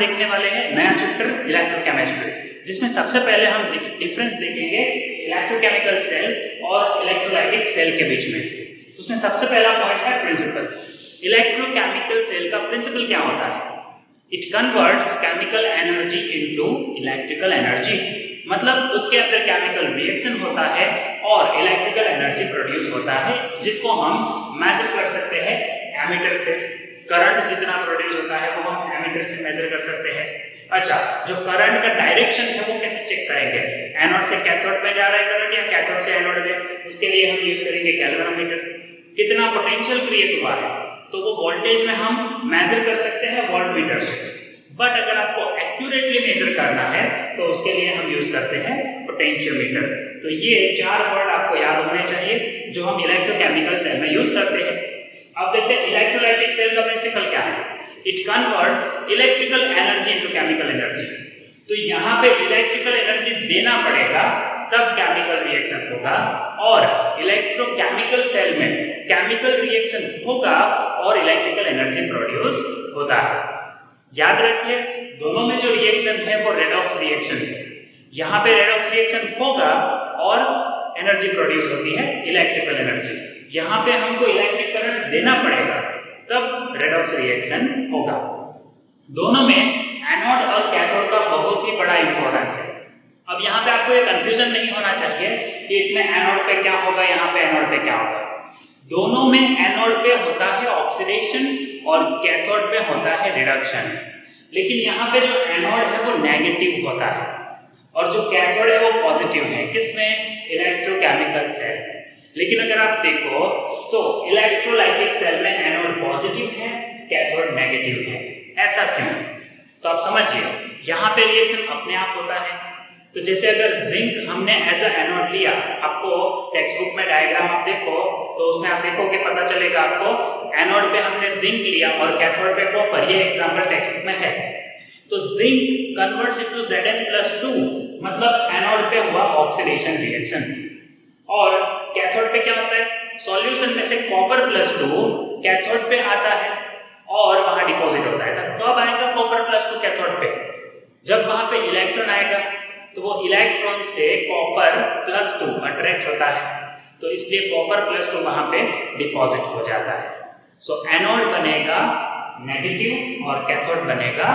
देखने वाले हैं नया चैप्टर इलेक्ट्रोकेमिस्ट्री, जिसमें सबसे पहले हम डिफरेंस देखेंगे इलेक्ट्रोकेमिकल सेल और इलेक्ट्रोलाइटिक सेल के बीच में। उसमें सबसे पहला पॉइंट है प्रिंसिपल। इलेक्ट्रोकेमिकल सेल का प्रिंसिपल क्या होता है? It converts chemical energy into electrical energy, मतलब उसके अंदर केमिकल रिएक्शन होता है और इलेक्ट्रिकल एनर्जी प्रोड्यूस होता है, जिसको हम मेजर कर सकते हैं एमीटर से। करंट जितना प्रोड्यूस होता है वो हम एमीटर से मेजर कर सकते हैं। अच्छा, जो करंट का डायरेक्शन है वो कैसे चेक करेंगे? एनोड से कैथोड में जा रहा है करंट या कैथोड से एनोड में? उसके लिए हम यूज करेंगे गैल्वेनोमीटर। कितना पोटेंशियल क्रिएट हुआ है तो वो वोल्टेज में हम मेजर कर सकते हैं वोल्टमीटर से। बट अगर आपको एक्यूरेटली मेजर करना है तो उसके लिए हम यूज करते हैं पोटेंशियोमीटर। तो ये 4 वर्ड आपको याद होने चाहिए जो हम इलेक्ट्रोकेमिकल सेल में यूज करते हैं। अब देखते हैं इलेक्ट्रोलाइटिक सेल का प्रिंसिपल क्या है। It converts electrical energy into chemical energy. तो यहाँ पे इलेक्ट्रिकल एनर्जी देना पड़ेगा तब केमिकल रिएक्शन होगा, और इलेक्ट्रोकेमिकल सेल में केमिकल रिएक्शन होगा और इलेक्ट्रिकल एनर्जी प्रोड्यूस होता है। याद रखिए दोनों में जो रिएक्शन है वो रेडॉक्स रिएक्शन है। यहाँ पे रेडॉक्स रिएक्शन होगा और एनर्जी प्रोड्यूस होती है इलेक्ट्रिकल एनर्जी। यहाँ पे हमको इलेक्ट्रिक करंट देना पड़ेगा तब रेडॉक्स रिएक्शन होगा। दोनों में एनोड और कैथोड का बहुत ही बड़ा इंपॉर्टेंस है। अब यहाँ पे आपको ये कंफ्यूजन नहीं होना चाहिए कि इसमें एनोड पे क्या होगा, यहाँ पे एनोड पे क्या होगा। दोनों में एनोड पे होता है ऑक्सीडेशन और कैथोड पे होता है रिडक्शन। लेकिन यहाँ पे जो एनोड है वो नेगेटिव होता है और जो कैथोड है वो पॉजिटिव है। किसमें? इलेक्ट्रोकेमिकल सेल में। लेकिन अगर आप देखो तो इलेक्ट्रोलाइटिक सेल में एनोड पॉजिटिव है, कैथोड नेगेटिव है। ऐसा क्यों? तो आप समझिए, यहाँ पे रिएक्शन अपने आप होता है। तो जैसे अगर जिंक हमने एज अ एनोड लिया, आपको टेक्स्ट बुक में डायग्राम आप देखो तो उसमें आप देखोगे पता चलेगा आपको एनोड पे हमने जिंक लिया और कैथोड पे कॉपर। ये एग्जांपल टेक्स्ट बुक में है। तो जिंक कन्वर्ट्स इनटू Zn+2, मतलब एनोड पे हुआ ऑक्सीडेशन रिएक्शन। और कैथोड पे क्या होता है? सॉल्यूशन में से कॉपर+2 कैथोड पे आता है और वहां डिपॉजिट होता है। तो कब आएगा कॉपर+2 कैथोड पे? जब वहां पे इलेक्ट्रॉन आएगा तो वो इलेक्ट्रॉन से कॉपर+2 अट्रैक्ट होता है, तो इसलिए कॉपर+2 वहां पे डिपॉजिट हो जाता है। सो एनोड बनेगा नेगेटिव और कैथोड बनेगा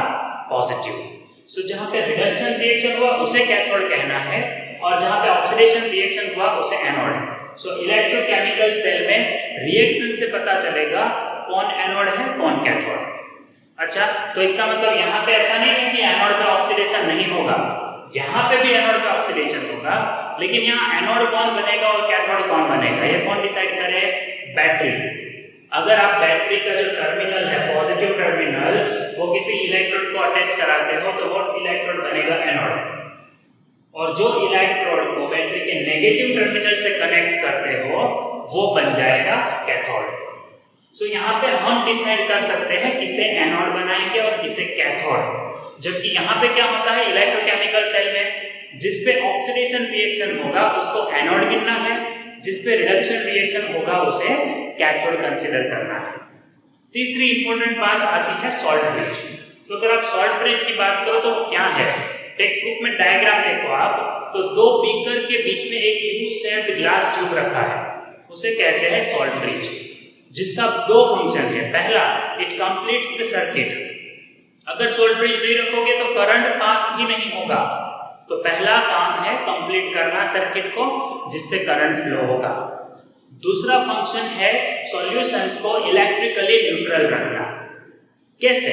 पॉजिटिव। सो जहां पे रिडक्शन रिएक्शन हुआ उसे कैथोड कहना है और जहां पे ऑक्सीडेशन रिएक्शन हुआ उसे एनोड। सो इलेक्ट्रोकेमिकल सेल में रिएक्शन से पता चलेगा कौन एनोड है कौन कैथोड। अच्छा, तो इसका मतलब यहाँ पे ऐसा नहीं है कि एनोड पे ऑक्सीडेशन नहीं होगा, यहाँ पे भी एनोड पे ऑक्सीडेशन होगा। लेकिन यहाँ एनोड कौन बनेगा और कैथोड कौन बनेगा ये कौन डिसाइड करे? बैटरी। अगर आप बैटरी का जो टर्मिनल है, पॉजिटिव टर्मिनल, वो किसी इलेक्ट्रोड को अटैच कराते हो तो वो इलेक्ट्रोड बनेगा एनोड, और जो इलेक्ट्रोड को बैटरी के नेगेटिव टर्मिनल से कनेक्ट करते हो वो बन जाएगा कैथोड। सो यहाँ पे हम डिसाइड कर सकते हैं किसे एनोड बनाएंगे और किसे कैथोड। जबकि यहाँ पे क्या होता है इलेक्ट्रोकेमिकल सेल में, जिसपे ऑक्सीडेशन रिएक्शन होगा उसको एनोड गिनना है, जिसपे रिडक्शन रिएक्शन होगा उसे कैथोड कंसीडर करना है। तीसरी इंपॉर्टेंट बात आती है सॉल्ट ब्रिज। तो अगर आप सॉल्ट ब्रिज की बात करो तो क्या है? टेक्स्ट बुक में डायग्राम देखो आप तो 2 बीकर के बीच में एक यू शेप्ड ग्लास ट्यूब रखा है, उसे कहते हैं सॉल्ट ब्रिज, जिसका 2 फंक्शन है। पहला, इट कंप्लीट्स द सर्किट। अगर सॉल्ट ब्रिज नहीं रखोगे तो करंट पास ही नहीं होगा। तो पहला काम है कंप्लीट करना सर्किट को, जिससे करंट फ्लो होगा। दूसरा फंक्शन है सॉल्यूशंस को इलेक्ट्रिकली न्यूट्रल रखना। कैसे?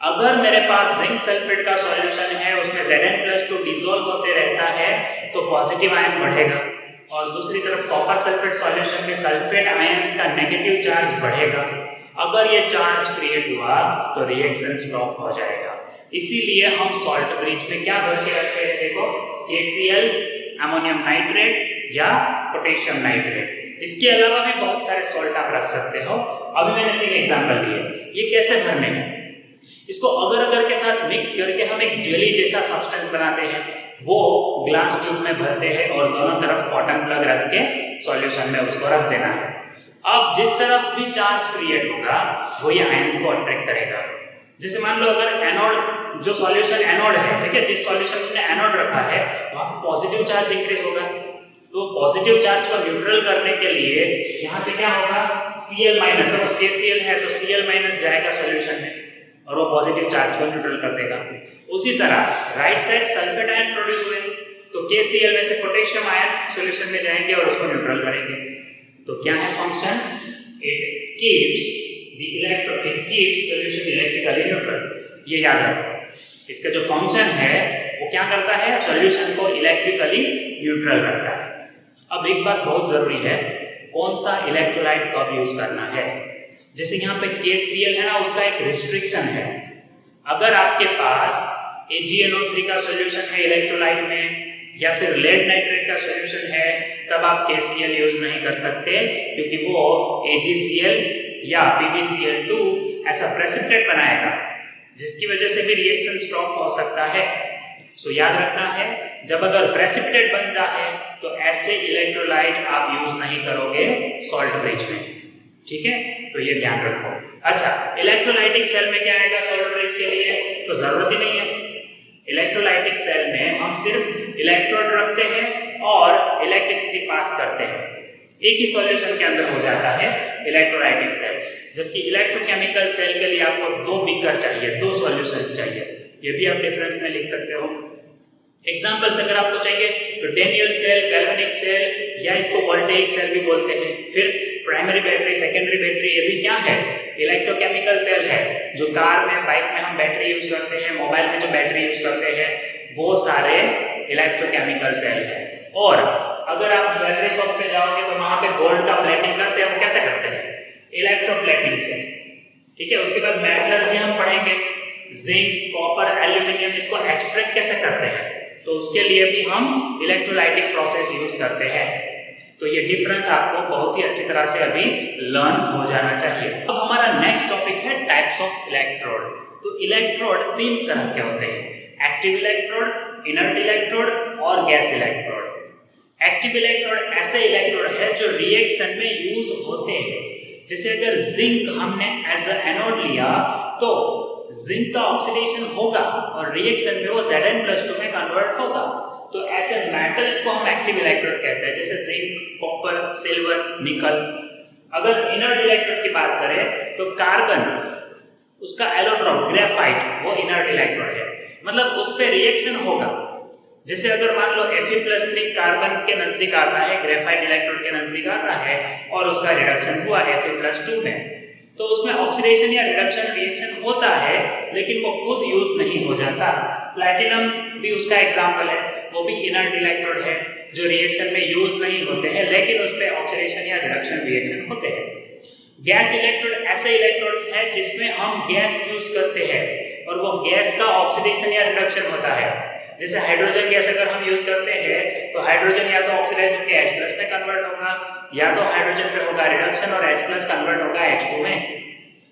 अगर मेरे पास जिंक सल्फेट का सॉल्यूशन है, उसमें Zn+2 डिसॉल्व होते रहता है तो पॉजिटिव आयन बढ़ेगा, और दूसरी तरफ कॉपर सल्फेट सॉल्यूशन में सल्फेट आयंस का नेगेटिव चार्ज बढ़ेगा। अगर ये चार्ज क्रिएट हुआ तो रिएक्शन स्टॉप हो जाएगा। इसीलिए हम सॉल्ट ब्रिज में क्या भर के रखते हैं? देखो, KCl, अमोनियम नाइट्रेट या पोटेशियम नाइट्रेट। इसके अलावा भी बहुत सारे सॉल्ट आप रख सकते हो। अभी मैंने 3 एग्जांपल दिए। ये कैसे भरने हैं? इसको अगर के साथ मिक्स करके हम एक जेली जैसा सब्सटेंस बनाते हैं, वो ग्लास ट्यूब में भरते हैं और दोनों तरफ कॉटन प्लग रख के सॉल्यूशन में उसको रख देना है। अब जिस तरफ भी चार्ज क्रिएट होगा वो ये आयंस को अट्रैक्ट करेगा। जैसे मान लो अगर एनोड जो सॉल्यूशन एनोड है, ठीक है, जिस सॉल्यूशन में एनोड रखा है वहां पॉजिटिव चार्ज इंक्रीज होगा। तो पॉजिटिव चार्ज को न्यूट्रल करने के लिए यहाँ से क्या होगा, Cl माइनस, और KCl है तो Cl माइनस जाएगा सॉल्यूशन में और वो पॉजिटिव चार्ज को न्यूट्रल कर देगा। उसी तरह right side sulphate ion produce हुए तो KCl में से पोटेशियम आयन सॉल्यूशन में जाएंगे और उसको न्यूट्रल करेंगे। तो क्या है function, it keeps solution electrically neutral. ये याद रखो, इसका जो फंक्शन है वो क्या करता है, सॉल्यूशन को इलेक्ट्रिकली न्यूट्रल करता है। अब एक बात बहुत जरूरी है, कौन सा इलेक्ट्रोलाइट कब यूज करना है। जैसे यहाँ पे KCl है ना, उसका एक रिस्ट्रिक्शन है। अगर आपके पास AgNO3 का सॉल्यूशन है इलेक्ट्रोलाइट में या फिर लेड नाइट्रेट का सॉल्यूशन है, तब आप KCl यूज नहीं कर सकते, क्योंकि वो AgCl या PbCl2 ऐसा प्रेसिपिटेट बनाएगा जिसकी वजह से भी रिएक्शन स्टॉप हो सकता है। सो याद रखना है, जब अगर प्रेसिपिटेट बनता है तो ऐसे इलेक्ट्रोलाइट आप यूज नहीं करोगे सॉल्ट ब्रिज में, ठीक है, तो ये ध्यान रखो। अच्छा, इलेक्ट्रोलाइटिक सेल में क्या आएगा सॉल्ट ब्रिज के लिए, तो जरूरत ही नहीं है। इलेक्ट्रोलाइटिक सेल में हम सिर्फ इलेक्ट्रोड रखते हैं और इलेक्ट्रिसिटी पास करते हैं, एक ही सॉल्यूशन के अंदर हो जाता है इलेक्ट्रोलाइटिक सेल। जबकि इलेक्ट्रोकेमिकल सेल के लिए आपको 2 बीकर चाहिए, 2 सॉल्यूशंस चाहिए। ये भी आप डिफरेंस में लिख सकते हो। एग्जांपल्स अगर आपको चाहिए तो डेनियल सेल, गैल्वेनिक सेल या इसको वोल्टेइक सेल भी बोलते हैं। फिर प्राइमरी बैटरी, सेकेंडरी बैटरी, ये भी क्या है, इलेक्ट्रोकेमिकल सेल है। जो कार में, बाइक में हम बैटरी यूज करते हैं, मोबाइल में जो बैटरी यूज करते हैं, वो सारे इलेक्ट्रोकेमिकल सेल है। और अगर आप ज्वेलरी शॉप पे जाओगे तो वहां पे गोल्ड का प्लेटिंग करते हैं, वो कैसे करते हैं, इलेक्ट्रोप्लेटिंग से, ठीक है। उसके बाद मेटलर्जी हम पढ़ेंगे, जिंक, कॉपर, एल्यूमिनियम, इसको एक्सट्रैक्ट कैसे करते हैं, तो उसके लिए भी हम इलेक्ट्रोलाइटिक प्रोसेस यूज करते हैं। तो ये डिफरेंस आपको बहुत ही अच्छी तरह से अभी लर्न हो जाना चाहिए। अब हमारा नेक्स्ट टॉपिक है टाइप्स ऑफ इलेक्ट्रोड। तो इलेक्ट्रोड 3 तरह के होते हैं, एक्टिव इलेक्ट्रोड, इनर्ट इलेक्ट्रोड और गैस इलेक्ट्रोड। एक्टिव इलेक्ट्रोड ऐसे इलेक्ट्रोड है जो रिएक्शन में यूज होते हैं। जैसे अगर जिंक हमने एज अ एनोड लिया तो जिंक का ऑक्सीडेशन होगा और रिएक्शन में वो Zn+2 में कन्वर्ट होगा। तो ऐसे मेटल्स को हम एक्टिव इलेक्ट्रोड कहते हैं, जैसे जिंक, कॉपर, सिल्वर, निकल। अगर इनर्ट इलेक्ट्रोड की बात करें तो कार्बन, उसका एलोट्रॉप, ग्रेफाइट, वो इनर्ट इलेक्ट्रोड है, मतलब उस पर रिएक्शन होगा। जैसे अगर मान लो Fe+3 कार्बन के नजदीक आता है, ग्रेफाइट इलेक्ट्रोड के नजदीक आता है और उसका रिडक्शन हुआ Fe+2 में, तो उसमें ऑक्सीडेशन या रिडक्शन रिएक्शन होता है, लेकिन वो खुद यूज नहीं हो जाता। प्लैटिनम भी उसका एग्जांपल है, वो भी इनर्ट इलेक्ट्रोड है जो रिएक्शन में यूज नहीं होते हैं, लेकिन उस पे ऑक्सीडेशन या रिडक्शन रिएक्शन होते हैं। गैस इलेक्ट्रोड ऐसे इलेक्ट्रोड्स हैं जिसमें हम गैस यूज करते हैं और वो गैस का ऑक्सीडेशन या रिडक्शन होता है। जैसे हाइड्रोजन गैस अगर हम यूज करते हैं तो हाइड्रोजन या तो ऑक्सीडाइज होकर H+ में कन्वर्ट होगा, या तो हाइड्रोजन पे होगा रिडक्शन और H+ कन्वर्ट होगा H2 में।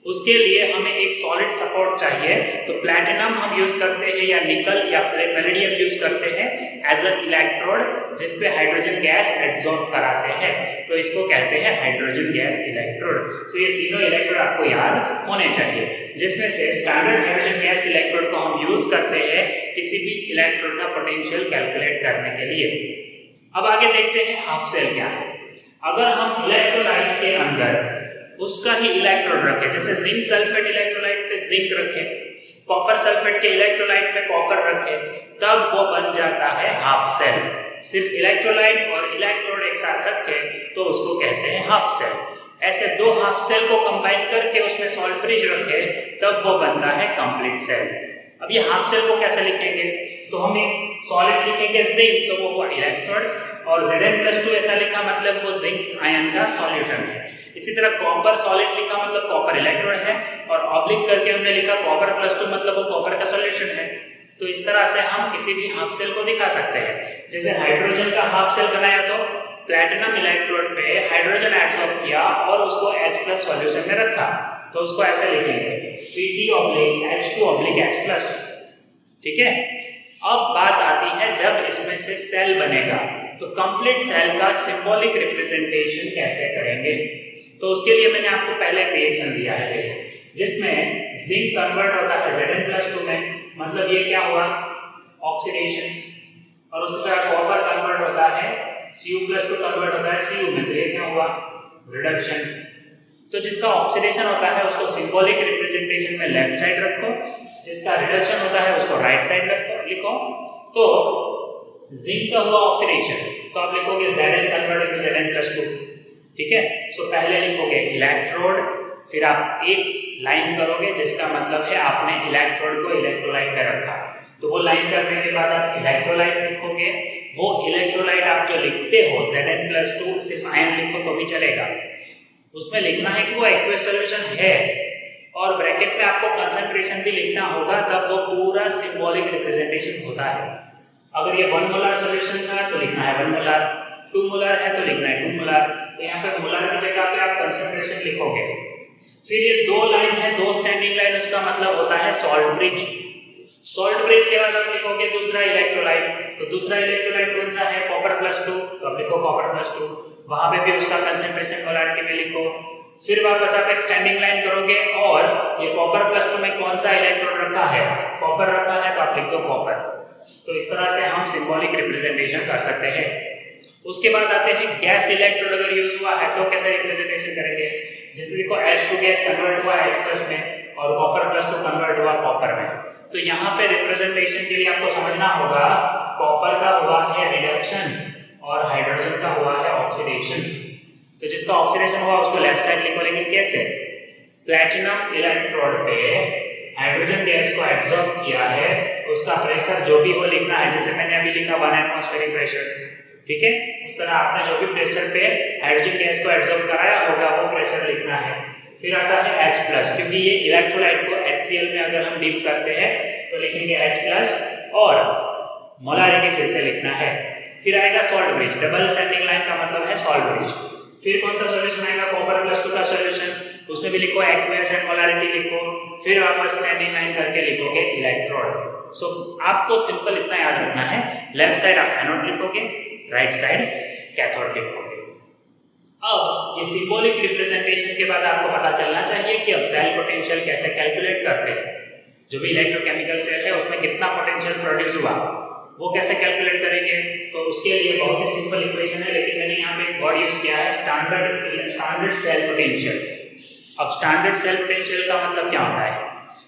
उसके लिए हमें एक सॉलिड सपोर्ट चाहिए, तो प्लैटिनम हम यूज करते हैं या निकल या पैलेडियम यूज करते हैं एज अ इलेक्ट्रोड, जिस पे हाइड्रोजन गैस एब्जॉर्ब कराते हैं, तो इसको कहते हैं हाइड्रोजन गैस इलेक्ट्रोड। सो ये तीनों इलेक्ट्रोड आपको याद होने चाहिए, जिसमें से स्टैंडर्ड हाइड्रोजन गैस इलेक्ट्रोड को हम यूज करते हैं किसी भी इलेक्ट्रोड का पोटेंशियल कैलकुलेट करने के लिए। अब आगे देखते हैं हाफ सेल क्या है। अगर हम इलेक्ट्रोलाइट के अंदर उसका ही इलेक्ट्रोड रखें, जैसे जिंक सल्फेट इलेक्ट्रोलाइट पे जिंक रखें, कॉपर सल्फेट के इलेक्ट्रोलाइट पे कॉपर रखें, तब वो बन जाता है हाफ सेल। सिर्फ इलेक्ट्रोलाइट और इलेक्ट्रोड एक साथ रखें तो उसको कहते हैं हाफ सेल। ऐसे 2 हाफ सेल को कंबाइन करके उसमें सॉल्ट ब्रिज रखें, तब वो बनता है कंप्लीट सेल। अब ये हाफ सेल को कैसे लिखेंगे, तो हम एक सॉलिड लिखेंगे जिंक, तो वो हुआ इलेक्ट्रोड, और Zn+2 ऐसा लिखा मतलब वो जिंक आयन का सॉल्यूशन है। इसी तरह कॉपर सॉलिड लिखा मतलब कॉपर इलेक्ट्रोड है, और ऑब्लिक करके हमने लिखा Copper+2 मतलब वो कॉपर का सॉल्यूशन है। तो इस तरह से हम किसी भी हाफ सेल को दिखा सकते हैं। जैसे हाइड्रोजन का हाफ सेल बनाया तो प्लैटिनम इलेक्ट्रोड पे हाइड्रोजन एडसॉर्ब किया और उसको H+ सॉल्यूशन में रखा, तो उसको ऐसे लिखेंगे Pt/H2/H+, ठीक है। अब बात आती है जब इसमें से सेल बनेगा तो कंप्लीट सेल का सिंबॉलिक रिप्रेजेंटेशन कैसे करेंगे। तो उसके लिए मैंने आपको पहले एक रिएक्शन दिया है, जिसमें जिंक कन्वर्ट होता है Zn+2 में, मतलब ये क्या हुआ, ऑक्सीडेशन। और उसी तरह कॉपर कन्वर्ट होता है Cu+2 कन्वर्ट होता है Cu में, तो ये क्या हुआ, रिडक्शन। तो जिसका ऑक्सीडेशन होता है उसको सिंबॉलिक रिप्रेजेंटेशन में लेफ्ट साइड रखो, जिसका रिडक्शन होता है उसको राइट साइड लिखो। तो जिंक का हुआ ऑक्सीडेशन, तो आप लिखोगे Zn कन्वर्ट इनटू Zn+2, ठीक है। सो पहले लिखोगे इलेक्ट्रोड, फिर आप एक लाइन करोगे जिसका मतलब है आपने इलेक्ट्रोड को इलेक्ट्रोलाइट में रखा। तो वो लाइन करने के बाद आप इलेक्ट्रोलाइट लिखोगे। वो इलेक्ट्रोलाइट आप जो लिखते हो Zn+2, सिर्फ आयन लिखो तो भी चलेगा, उसमें लिखना है कि वो एक्वस सॉल्यूशन है, और ब्रैकेट में आपको कंसंट्रेशन भी लिखना होगा, तब वो पूरा सिंबॉलिक रिप्रेजेंटेशन होता है। अगर ये 1 मोलर सॉल्यूशन था तो लिखना है 1 मोलर, 2 मोलर है तो लिखना है 2 मोलर, तो यहाँ पे मोलर की जगह पे आप कंसंट्रेशन लिखोगे। फिर ये 2 लाइन है, 2 स्टैंडिंग लाइन, उसका मतलब होता है सॉल्ट ब्रिज। सॉल्ट ब्रिज के बाद आप लिखोगे दूसरा इलेक्ट्रोलाइट, तो दूसरा इलेक्ट्रोलाइट कौन सा है, Copper+2, तो आप लिखो Copper+2, वहां पे भी उसका कंसंट्रेशन मोलारिटी में लिखो। फिर वापस आप एक स्टैंडिंग लाइन करोगे, और ये Copper+2 में कौन सा इलेक्ट्रोड रखा है, कॉपर रखा है, तो आप लिख दो कॉपर। तो इस तरह से हम सिंबॉलिक रिप्रेजेंटेशन कर सकते हैं। उसके बाद आते हैं गैस इलेक्ट्रोड अगर यूज हुआ है तो कैसे रिप्रेजेंटेशन करेंगे। जैसे देखो H2 गैस कन्वर्ट हुआ H+ में, और Copper+2 कन्वर्ट हुआ कॉपर में, तो यहाँ पे रिप्रेजेंटेशन के लिए आपको समझना होगा कॉपर का हुआ है रिडक्शन और हाइड्रोजन का हुआ है ऑक्सीडेशन। तो जिसका ऑक्सीडेशन हुआ उसको लेफ्ट साइड लिखो, लेकिन कैसे, प्लैटिनम इलेक्ट्रोड पे हाइड्रोजन गैस को एब्जॉर्ब किया है, उसका प्रेशर जो भी हो लिखना है, जैसे मैंने अभी लिखा 1 एटमॉस्फेरिक प्रेशर, ठीक है। उस तरह आपने जो भी प्रेशर पे हाइड्रोजन गैस को एब्जॉर्ब कराया होगा वो प्रेशर लिखना है। फिर आता है H+, क्योंकि ये इलेक्ट्रोलाइट को HCl में अगर हम डीप करते हैं तो लिखेंगे H+, और मोलारिटी फिर से लिखना है। फिर आएगा salt bridge, double standing line का मतलब है सॉल्ट ब्रिज। फिर कौन सा सॉल्यूशन आएगा, Copper+2 का सॉल्यूशन, उसमें भी लिखो एक्वस एंड मोलारिटी लिखो। फिर वापस स्टैंडिंग लाइन करके लिखोगे इलेक्ट्रोड। सो आपको सिंपल इतना याद रखना है, लेफ्ट साइड आप एनोड लिखोगे, राइट साइड कैथोड लिखोगे। अब ये सिंबॉलिक रिप्रेजेंटेशन के बाद आपको पता चलना चाहिए कि अब सेल पोटेंशियल कैसे कैलकुलेट करते हैं। जो भी इलेक्ट्रोकेमिकल सेल है उसमें कितना पोटेंशियल प्रोड्यूस हुआ वो कैसे कैलकुलेट करेंगे। तो उसके लिए बहुत ही सिंपल इक्वेशन है, लेकिन मैंने यहाँ पे एक वर्ड यूज किया है स्टैंडर्ड सेल पोटेंशियल। अब स्टैंडर्ड सेल पोटेंशियल का मतलब क्या होता है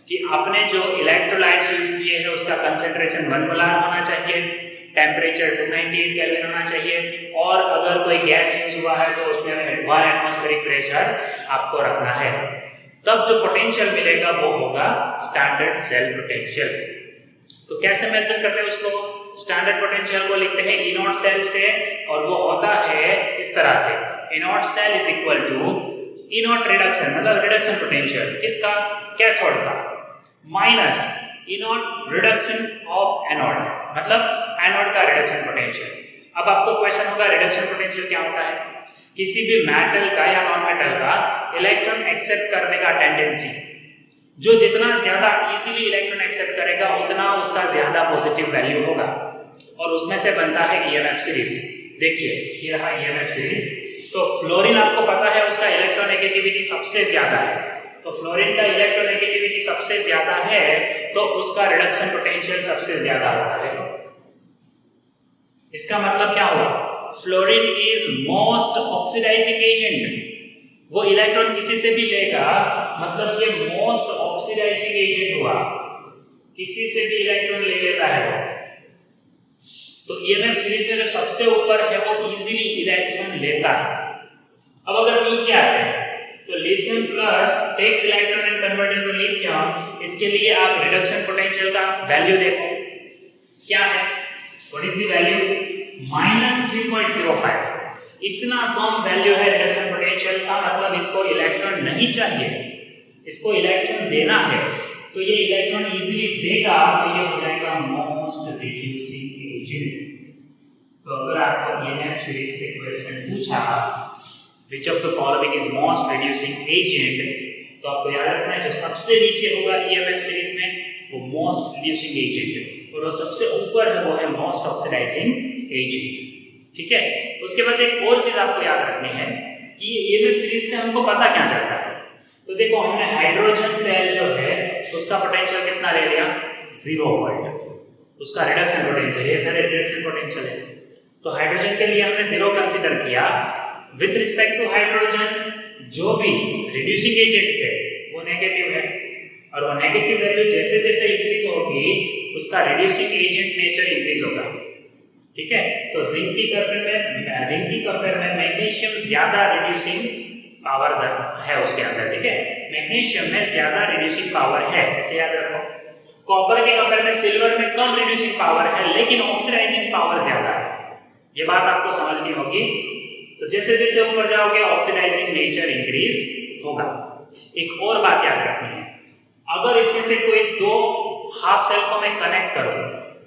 कि आपने जो इलेक्ट्रोलाइट्स यूज किए हैं उसका कंसेंट्रेशन 1 मोलार होना चाहिए, टेम्परेचर 298 केल्विन होना चाहिए, और अगर कोई गैस यूज हुआ है तो उसमें 1 एटमॉस्फेरिक प्रेशर आपको रखना है। तब जो पोटेंशियल मिलेगा वो होगा स्टैंडर्ड सेल पोटेंशियल। तो कैसे मेजर करते हैं उसको, स्टैंडर्ड पोटेंशियल को लिखते हैं E नॉट सेल से, और वो होता है इस तरह से, E nought cell is equal to E nought reduction, मतलब रिडक्शन पोटेंशियल किसका, कैथोड का, minus E nought reduction of anode, मतलब एनोड का रिडक्शन पोटेंशियल। अब आपको क्वेश्चन होगा रिडक्शन पोटेंशियल क्या होता है। किसी भी मेटल का या नॉन मेटल का इलेक्ट्रॉन एक्सेप्ट करने का टेंडेंसी, जो जितना ज्यादा इजीली इलेक्ट्रॉन एक्सेप्ट करेगा उतना उसका ज्यादा पॉजिटिव वैल्यू होगा, और उसमें से बनता है EMF सीरीज। देखिए ये रहा EMF सीरीज। तो फ्लोरीन आपको पता है उसका इलेक्ट्रोनेगेटिविटी सबसे ज्यादा है, तो फ्लोरीन का इलेक्ट्रोनेगेटिविटी सबसे ज्यादा है तो उसका रिडक्शन पोटेंशियल सबसे ज्यादा होगा। देखो इसका मतलब क्या हुआ, fluorine is most oxidising agent. वो इलेक्ट्रॉन किसी से भी लेगा, मतलब ये मोस्ट ऑक्सीडाइजिंग एजेंट हुआ, किसी से भी इलेक्ट्रॉन ले लेता है वो। तो EMF सीरीज में जो सबसे ऊपर है वो इजीली इलेक्ट्रॉन लेता है। अब अगर नीचे आते हैं तो lithium plus takes electron and convert into lithium, इसके लिए आप रिडक्शन पोटेंशियल का वैल्यू देखो क्या है, व्हाट इज द वैल्यू, -3.05। इतना कम वैल्यू है रिडक्शन पोटेंशियल का, मतलब इसको इलेक्ट्रॉन नहीं चाहिए, इसको इलेक्ट्रॉन देना है, तो ये इलेक्ट्रॉन इजीली देगा, तो ये हो जाएगा मोस्ट रिड्यूसिंग एजेंट। तो अगर आपको EMF सीरीज से क्वेश्चन पूछा which of the following is most reducing agent, तो आपको याद रखना है जो सबसे नीचे होगा EMF सीरीज में वो मोस्ट रिड्यूसिंग एजेंट, और वो सबसे ऊपर है वो है मोस्ट ऑक्सीडाइजिंग एजेंट। ठीक है, उसके बाद एक और चीज आपको याद रखनी है कि EMF सीरीज से हमको पता क्या चलता है। तो देखो हमने हाइड्रोजन सेल जो है उसका पोटेंशियल कितना ले लिया 0 वोल्ट, उसका रिडक्शन पोटेंशियल, ये सारे रिडक्शन पोटेंशियल है। तो हाइड्रोजन के लिए हमने 0 कंसीडर किया। विथ रिस्पेक्ट टू हाइड्रोजन जो भी रिड्यूसिंग एजेंट थे वो नेगेटिव है, और वो नेगेटिव वैल्यू जैसे जैसे इंक्रीज होगी उसका रिड्यूसिंग एजेंट नेचर इंक्रीज होगा। ठीक है, तो जिंक की कंपेयर में मैग्नीशियम ज्यादा रिड्यूसिंग पावर है उसके अंदर। ठीक है, मैग्नीशियम में ज्यादा रिड्यूसिंग पावर है, ऐसे याद रखो। कॉपर के कंपेयर में सिल्वर में कम रिड्यूसिंग पावर है लेकिन ऑक्सीडाइजिंग पावर ज्यादा है। ये बात आपको समझनी होगी। तो जैसे जैसे ऊपर जाओगे ऑक्सीडाइजिंग नेचर इंक्रीज होगा। एक और बात याद रखनी है, अगर इसमें से कोई दो हाफ सेल को मैं कनेक्ट करूं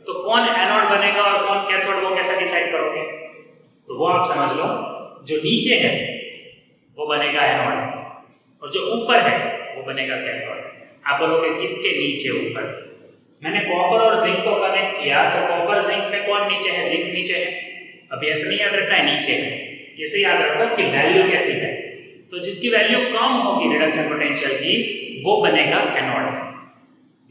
तो कौन एनोड बनेगा और कौन कैथोड, वो कैसे डिसाइड करोगे? तो वो आप समझ लो, जो नीचे है वो बनेगा एनोड और जो ऊपर है वो बनेगा कैथोड। आप बोलोगे किसके नीचे ऊपर? मैंने कॉपर और जिंक को कनेक्ट किया तो कॉपर जिंक में कौन नीचे है? जिंक नीचे है। अभी ऐसा नहीं याद रखना है नीचे है, ऐसे याद रखो कि वैल्यू कैसी है। तो जिसकी वैल्यू कम होगी रिडक्शन पोटेंशियल की वो बनेगा anode.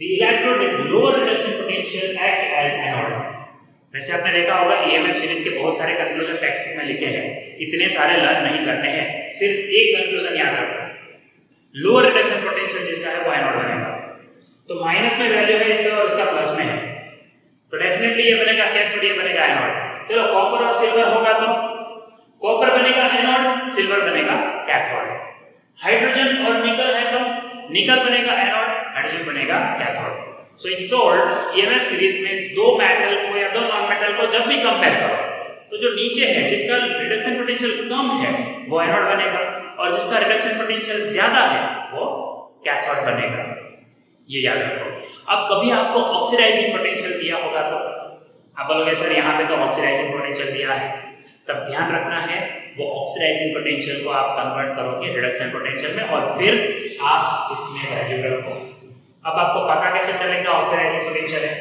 The electrode with lower reduction potential act as anode। वैसे आपने देखा होगा EMF सीरीज के बहुत सारे कंक्लूजन टेक्स्ट बुक में लिखे हैं, इतने सारे लर्न नहीं करने हैं, सिर्फ एक कंक्लूजन याद रखो, लोअर रिडक्शन पोटेंशियल जिसका है वो एनोड बनेगा। तो माइनस में वैल्यू है इसका और इसका प्लस में है, तो डेफिनेटली ये बनेगा कैथोड, ये बनेगा एनोड। चलो कॉपर और सिल्वर होगा तो कॉपर बनेगा एनोड, सिल्वर बनेगा कैथोड। हाइड्रोजन और निकल है तो निकल बनेगा एनोड, हाइड्रोजन बनेगा cathode. So in short EMF series में दो मेटल को या दो नॉन मेटल को जब भी कंपेयर करो तो जो नीचे है जिसका रिडक्शन पोटेंशियल कम है वो एनोड बनेगा और जिसका रिडक्शन पोटेंशियल ज्यादा है वो कैथोड बनेगा। ये याद रखो। अब कभी आपको ऑक्सीडाइजिंग पोटेंशियल दिया होगा तो आप बोलोगे सर यहाँ पे तो ऑक्सीडाइजिंग पोटेंशियल दिया है, तब ध्यान रखना है वो ऑक्सीडाइजिंग पोटेंशियल को आप कन्वर्ट करोगे रिडक्शन पोटेंशियल में और फिर आप इसमें वैल्यू रखो। अब आपको पता कैसे चलेगा ऑक्सीडाइजिंग पोटेंशियल है?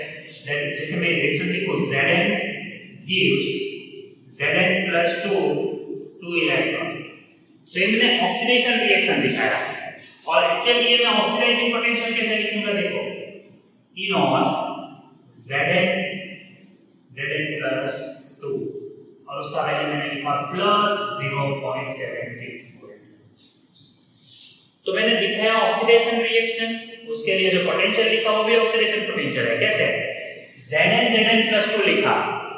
जैसे मैं रिएक्शन लिखूं Zn gives Zn plus 2 electron, तो इन्होंने ऑक्सीडेशन रिएक्शन दिखाया और इसके लिए मैं ऑक्सीडाइजिंग पोटेंशियल कैसे लिखूंगा? देखो E नॉट Zn plus 2 और उसका वैल्यू मैंने लिखा प्लस 0.76 वोल्ट। तो मैंने दिखाया ऑक्सीडेशन रिएक्शन, उसके लिए जो पोटेंशियल लिखा वो भी ऑक्सीडेशन पोटेंशियल है। कैसे? Zn plus 2 लिखा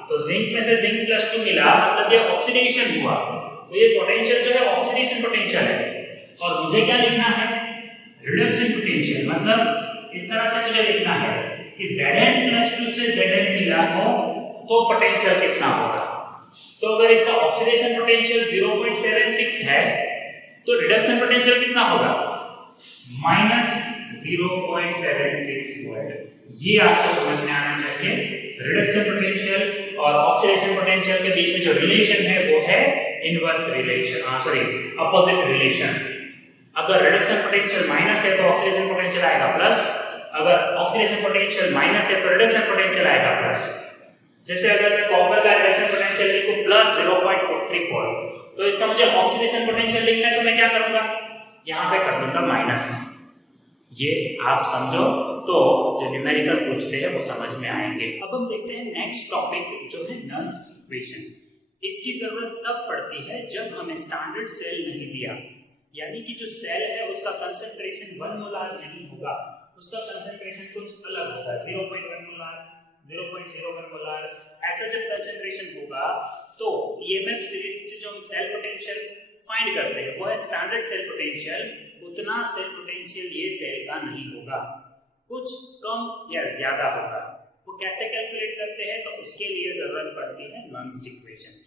तो जिंक में से जिंक plus 2 मिला, मतलब ये ऑक्सीडेशन हुआ, तो ये पोटेंशियल जो है ऑक्सीडेशन पोटेंशियल है। और मुझे क्या लिखना है? Reduction potential. मतलब इस तरह से मुझे लिखना है कि Zn plus 2 से Zn मिला हो तो पोटेंशियल कितना होगा। तो अगर इसका ऑक्सीडेशन पोटेंशियल 0.76 है तो रिडक्शन पोटेंशियल कितना होगा? -0.76 वोल्ट। ये आपको समझ में आना चाहिए। रिडक्शन पोटेंशियल और ऑक्सीडेशन पोटेंशियल के बीच में जो रिलेशन है वो है इनवर्स रिलेशन, अपोजिट रिलेशन। अगर रिडक्शन पोटेंशियल माइनस है तो ऑक्सीडेशन पोटेंशियल आएगा प्लस, अगर ऑक्सीडेशन पोटेंशियल माइनस है तो रिडक्शन पोटेंशियल आएगा प्लस। जैसे अगर मैं कॉपर का रिडक्शन पोटेंशियल लिखूं प्लस 0.434 तो इसका मुझे ऑक्सीडेशन पोटेंशियल लिखना है तो मैं क्या करूंगा? यहां पे कर दूंगा माइनस। ये आप समझो तो जो न्यूमेरिकल पूछते हैं वो समझ में आएंगे। अब हम देखते हैं नेक्स्ट टॉपिक जो है नल्स इक्वेशन। इसकी जरूरत तब पड़ती है जब हमें स्टैंडर्ड सेल नहीं दिया, यानी कि जो सेल है उसका कंसंट्रेशन 1 मोलार नहीं होगा, उसका कंसंट्रेशन कुछ अलग होगा, 0.1 मोलार, 0.01 मोलार, ऐसा जब कंसंट्रेशन होगा तो EMF सीरीज से जो हम सेल पोटेंशियल फाइंड करते हैं वो है स्टैंडर्ड सेल पोटेंशियल, उतना सेल पोटेंशियल ये सेल का नहीं होगा, कुछ कम या ज्यादा होगा। वो कैसे कैलकुलेट करते हैं? तो उसके लिए जरूरत पड़ती है नर्न्स इक्वेशन की।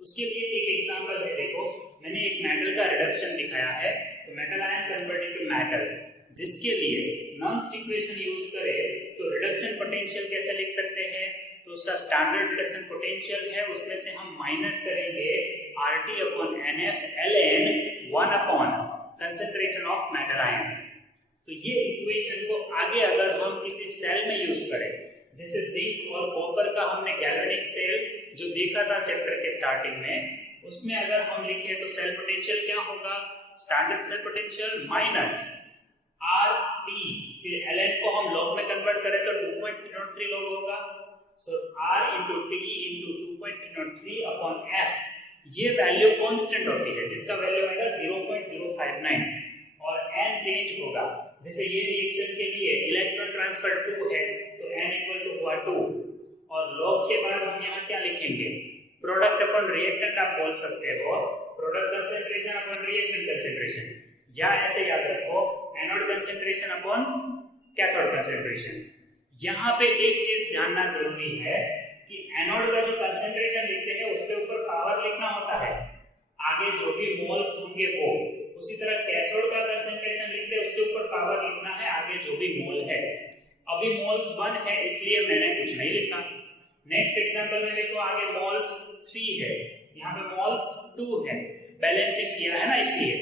उसके लिए एक एग्जांपल है, देखो मैंने एक मेटल का रिडक्शन दिखाया है, तो metal ion converted to metal, जिसके लिए नर्न्स इक्वेशन यूज करें तो रिडक्शन पोटेंशियल कैसे लिख सकते हैं? तो उसका स्टैंडर्ड रिडक्शन पोटेंशियल है, उसमें से हम माइनस करेंगे RT/NF ln 1 concentration of metal ion. तो ये इक्वेशन को आगे अगर हम किसी सेल में यूज करें, जैसे जिंक और कॉपर का हमने गैल्वेनिक सेल जो देखा था चैप्टर के स्टार्टिंग में, उसमें अगर हम लिखे तो सेल पोटेंशियल क्या होगा? Standard cell potential minus RT फिर ln को हम log में कन्वर्ट करें तो 2.303 log होगा। सो r into t into 2.303 upon f, ये वैल्यू कांस्टेंट होती है जिसका वैल्यू आएगा 0.059 और n चेंज होगा। जैसे ये रिएक्शन के लिए इलेक्ट्रॉन ट्रांसफर 2 है तो n इक्वल टू हुआ 2 और log के बाद हम यहाँ क्या लिखेंगे, प्रोडक्ट अपन रिएक्टेंट आप बोल सकते हो, प्रोडक्ट कंसंट्रेशन अपन रिएक्टेंट कंसंट्रेशन, या ऐसे याद रखो एनोड कंसंट्रेशन अपन कैथोड कंसंट्रेशन। यहाँ पे एक चीज जानना जरूरी है कि एनोड का जो कंसंट्रेशन लिखते हैं उसके ऊपर पावर लिखना होता है, आगे जो भी मोल्स होंगे वो। उसी तरह कैथोड का कंसंट्रेशन लिखते हैं उसके ऊपर पावर लिखना है, आगे जो भी मोल है। अभी मोल्स 1 है इसलिए मैंने कुछ नहीं लिखा। नेक्स्ट एग्जांपल में देखो आगे मोल्स 3 है, यहाँ पे मोल्स 2 है, बैलेंसिंग किया है ना इसलिए।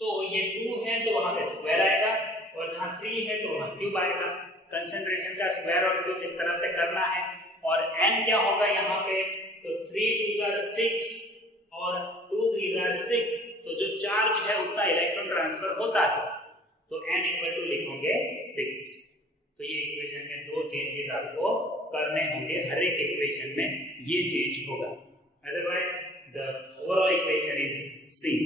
तो ये 2 है तो वहां पे स्क्वायर आएगा और जहां 3 है तो वहां क्यूब आएगा। कंसंट्रेशन का स्क्वायर और क्यूब इस तरह से करना है। और n क्या होगा यहाँ पे, तो 3 2s are 6 और 2 3s are 6, तो जो चार्ज है उतना इलेक्ट्रॉन ट्रांसफर होता है, तो n इक्वल टू लिखोगे 6। तो ये इक्वेशन में दो चेंजेस आपको करने होंगे, हर एक इक्वेशन में ये चेंज होगा, otherwise the overall equation is same.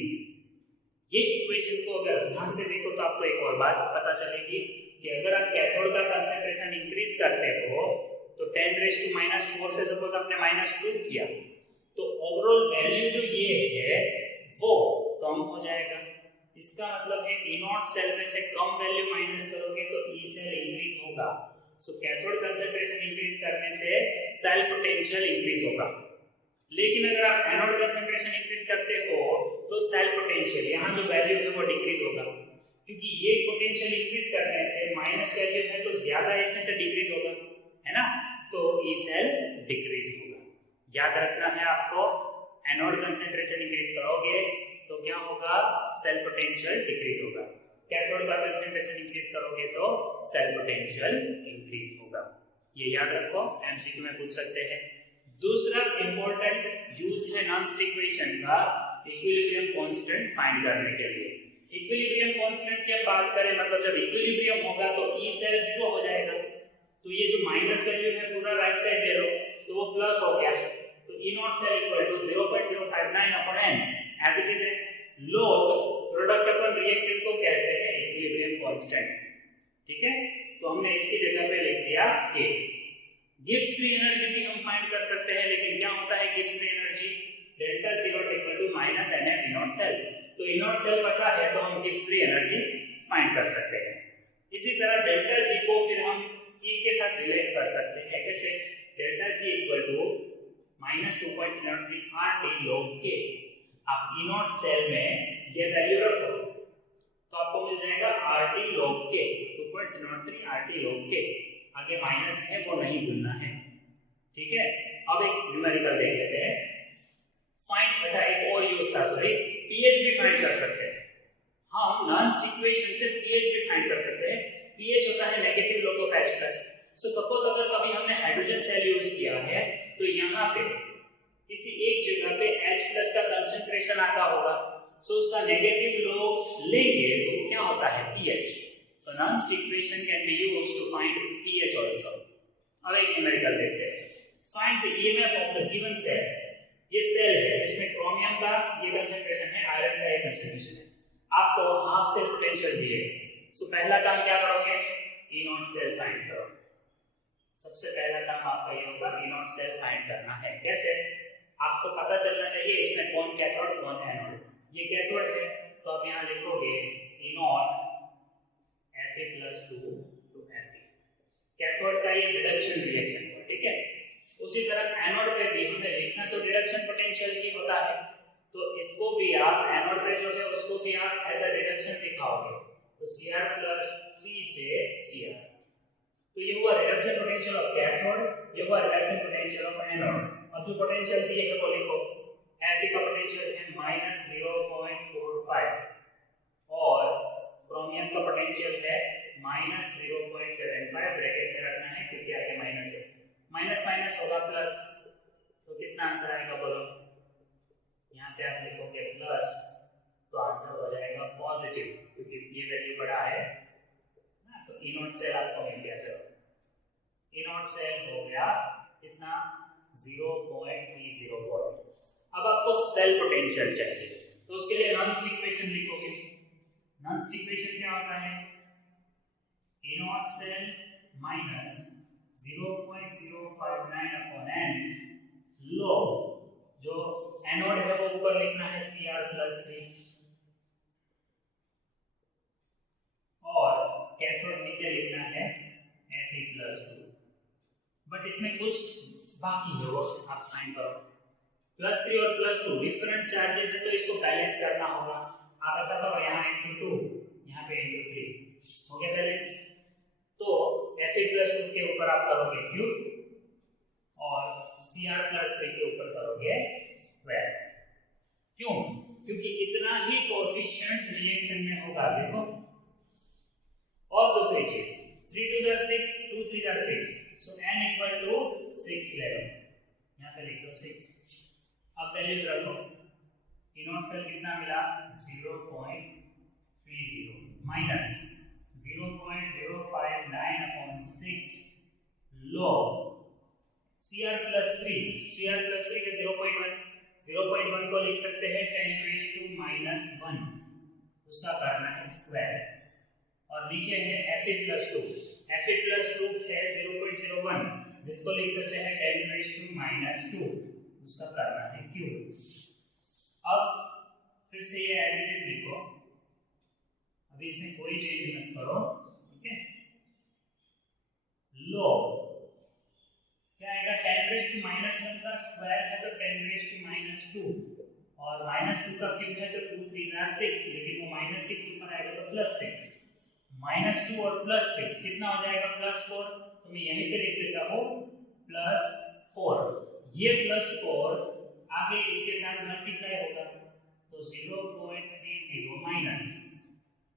ये इक्वेशन को अगर ध्यान से देखो तो आपको एक और बात पता चलेगी कि अगर आप कैथोड का कंसंट्रेशन इंक्रीज करते हो तो 10⁻⁻⁴ से सपोज आपने -2 किया तो ओवरऑल वैल्यू जो ये है वो कम हो जाएगा। इसका मतलब है E0 सेल में से कम वैल्यू माइनस करोगे तो E सेल इंक्रीज होगा। सो कैथोड कंसंट्रेशन इंक्रीज करने से सेल पोटेंशियल इंक्रीज होगा। लेकिन अगर आप एनोड कंसंट्रेशन इंक्रीज करते हो तो सेल पोटेंशियल, यहाँ जो वैल्यू है वो डिक्रीज होगा, क्योंकि ये पोटेंशियल इंक्रीज करने से माइनस वैल्यू है तो ज्यादा इसमें से डिक्रीज होगा, है ना, तो ई सेल डिक्रीज होगा। याद रखना है आपको, एनोड कंसंट्रेशन इंक्रीज करोगे तो क्या होगा, सेल पोटेंशियल डिक्रीज होगा। कैथोड का कंसंट्रेशन इंक्रीज करोगे तो सेल पोटेंशियल इंक्रीज होगा। ये याद रखो, एमसीक्यू में पूछ सकते हैं। दूसरा इंपॉर्टेंट यूज है नॉनस्ट इक्वेशन का इक्विलिब्रियम कांस्टेंट फाइंड करने के लिए। इक्विलिब्रियम कांस्टेंट की बात करें मतलब जब इक्विलिब्रियम होगा तो ई सेल 0 हो जाएगा, तो ये जो माइनस वैल्यू है पूरा राइट साइड ले लो तो वो प्लस हो गया, तो E0 cell equal to 0.059 upon n as it is है। लो प्रोडक्ट अपॉन रिएक्टेंट को कहते हैं इक्विलिब्रियम कांस्टेंट, ठीक है, तो हमने इसकी जगह पे लिख दिया k। गिब्स फ्री एनर्जी भी हम फाइंड कर सकते हैं, लेकिन क्या होता है Gibbs free energy, delta G equal to minus NF E0 cell, तो E0 सेल पता है तो हम गिब्स फ्री एनर्जी फाइंड कर सकते हैं। इसी तरह डेल्टा G को फिर हम E के साथ रिलेट कर सकते हैं, कैसे, delta G equal to minus 2.03 RT log K। आप E0 सेल में ये वैल्यू रखो तो आपको मिल जाएगा RT log K, 2.03 RT log K, आगे माइनस है वो नहीं भूलना है, ठीक है। अब एक न्यूमेरिकल देख लेते हैं। फाइंड, अच्छा एक और यूज था, सॉरी, pH भी फाइंड कर सकते हैं हम। नॉनस्ट इक्वेशन से pH भी फाइंड कर सकते हैं। pH होता है negative log of H+। So suppose अगर कभी हमने हाइड्रोजन सेल यूज किया है तो यहाँ पे किसी एक जगह पे H+ का कंसंट्रेशन आता होगा, सो उसका नेगेटिव log लेंगे तो वो क्या होता है pH। So nonst equation can be used to find pH also. अब एक न्यूमेरिकल देखते हैं। Find the EMF of the given cell. ये सेल है जिसमें क्रोमियम का ये कंसंट्रेशन है, आयरन का ये कंसंट्रेशन है। आपको हाफ सेल पोटेंशियल दिए, सो पहला काम क्या करोगे, E0 सेल फाइंड करो। सबसे पहला काम आपका ये होगा E0 सेल फाइंड करना है। कैसे, आपको पता चलना चाहिए इसमें कौन कैथोड कौन एनोड। ये कैथोड है तो आप यहाँ लिखोगे E0 Fa+2 to Fe, cathode का ये रिडक्शन रिएक्शन है, ठीक है। उसी तरह एनोड पे भी हमें लिखना तो रिडक्शन पोटेंशियल ही होता है, तो इसको भी आप एनोड पे जो है उसको भी आप ऐसा रिडक्शन दिखाओगे, तो Cr+3 से Cr, तो ये हुआ रिडक्शन पोटेंशियल ऑफ कैथोड, ये हुआ रिडक्शन पोटेंशियल ऑफ एनोड। और जो पोटेंशियल दिए है वो लिखो, Fe का पोटेंशियल है -0.45 और क्रोमियम का पोटेंशियल है -0.75, ब्रैकेट में रखना है क्योंकि आगे माइनस है, माइनस माइनस होगा प्लस, तो कितना आंसर आएगा बोलो, यहाँ पे आप लिखोगे प्लस तो आंसर हो जाएगा पॉजिटिव, क्योंकि ये वैल्यू बड़ा है ना, तो ई नॉट सेल आपको मिल गया। चलो ई नॉट सेल हो गया कितना 0.30 वोल्ट। अब आपको सेल पोटेंशियल चाहिए तो उसके लिए नॉन्स इक्वेशन लिखोगे। नॉन्स इक्वेशन क्या होता है E naught cell minus 0.059 upon n log जो एनोड है वो ऊपर लिखना है Cr+3 और कैथोड नीचे लिखना है Fe+2। बट इसमें कुछ बाकी है वो आप साइन करो। +3 और +2 डिफरेंट चार्जेस है तो इसको बैलेंस करना होगा। आप ऐसा करो यहाँ × 2 यहाँ पे × 3 हो गया बैलेंस। तो Fe+2 के ऊपर आप करोगे क्यूब और Cr+3 के ऊपर करोगे स्क्वायर। क्यों? क्योंकि इतना ही कोएफिशिएंट्स रिएक्शन में होगा। देखो और दूसरी चीज 3 2 6 2 3 6 सो n = 6 ले लो, यहाँ पे लिख दो 6। अब वैल्यूज रखो। ई नॉट सेल कितना मिला 0.30 माइनस 0.059 अपॉन 6 log Cr+3 के 0.1 को लिख सकते हैं 10⁻⁻1 उसका करना है स्क्वायर और नीचे है Fe+2 है 0.01 जिसको लिख सकते हैं 10⁻2 उसका करना है क्यूब। अब फिर से ये एज इट इज लिखो, अभी इसमें कोई चेंज मत करो। ओके log क्या आएगा 10⁻⁻1 का स्क्वायर है तो 10⁻2 और -2 का क्यूब है तो 2 3 6 लेकिन वो -6 ऊपर आएगा तो +6 -2 और +6 कितना हो जाएगा +4। तो मैं यहीं पे लिख देता हूँ +4। ये +4 आगे इसके साथ मल्टीप्लाई होगा तो 0.30 माइनस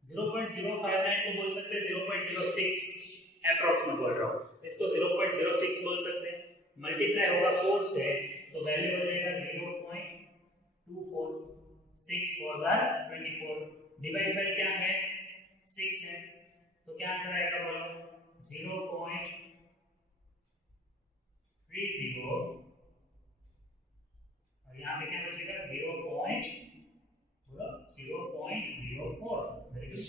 0.059 को बोल सकते हैं 0.06 अप्रोक्स में बोल रहा हूँ, इसको 0.06 बोल सकते हैं। मल्टीप्लाई होगा 4 से तो वैल्यू हो जाएगा 0.24 6 4 24 डिवाइड बाय क्या है 6 है तो क्या आंसर आएगा बोलो 0.30 और यहाँ पे क्या बचेगा 0.04। वेरी गुड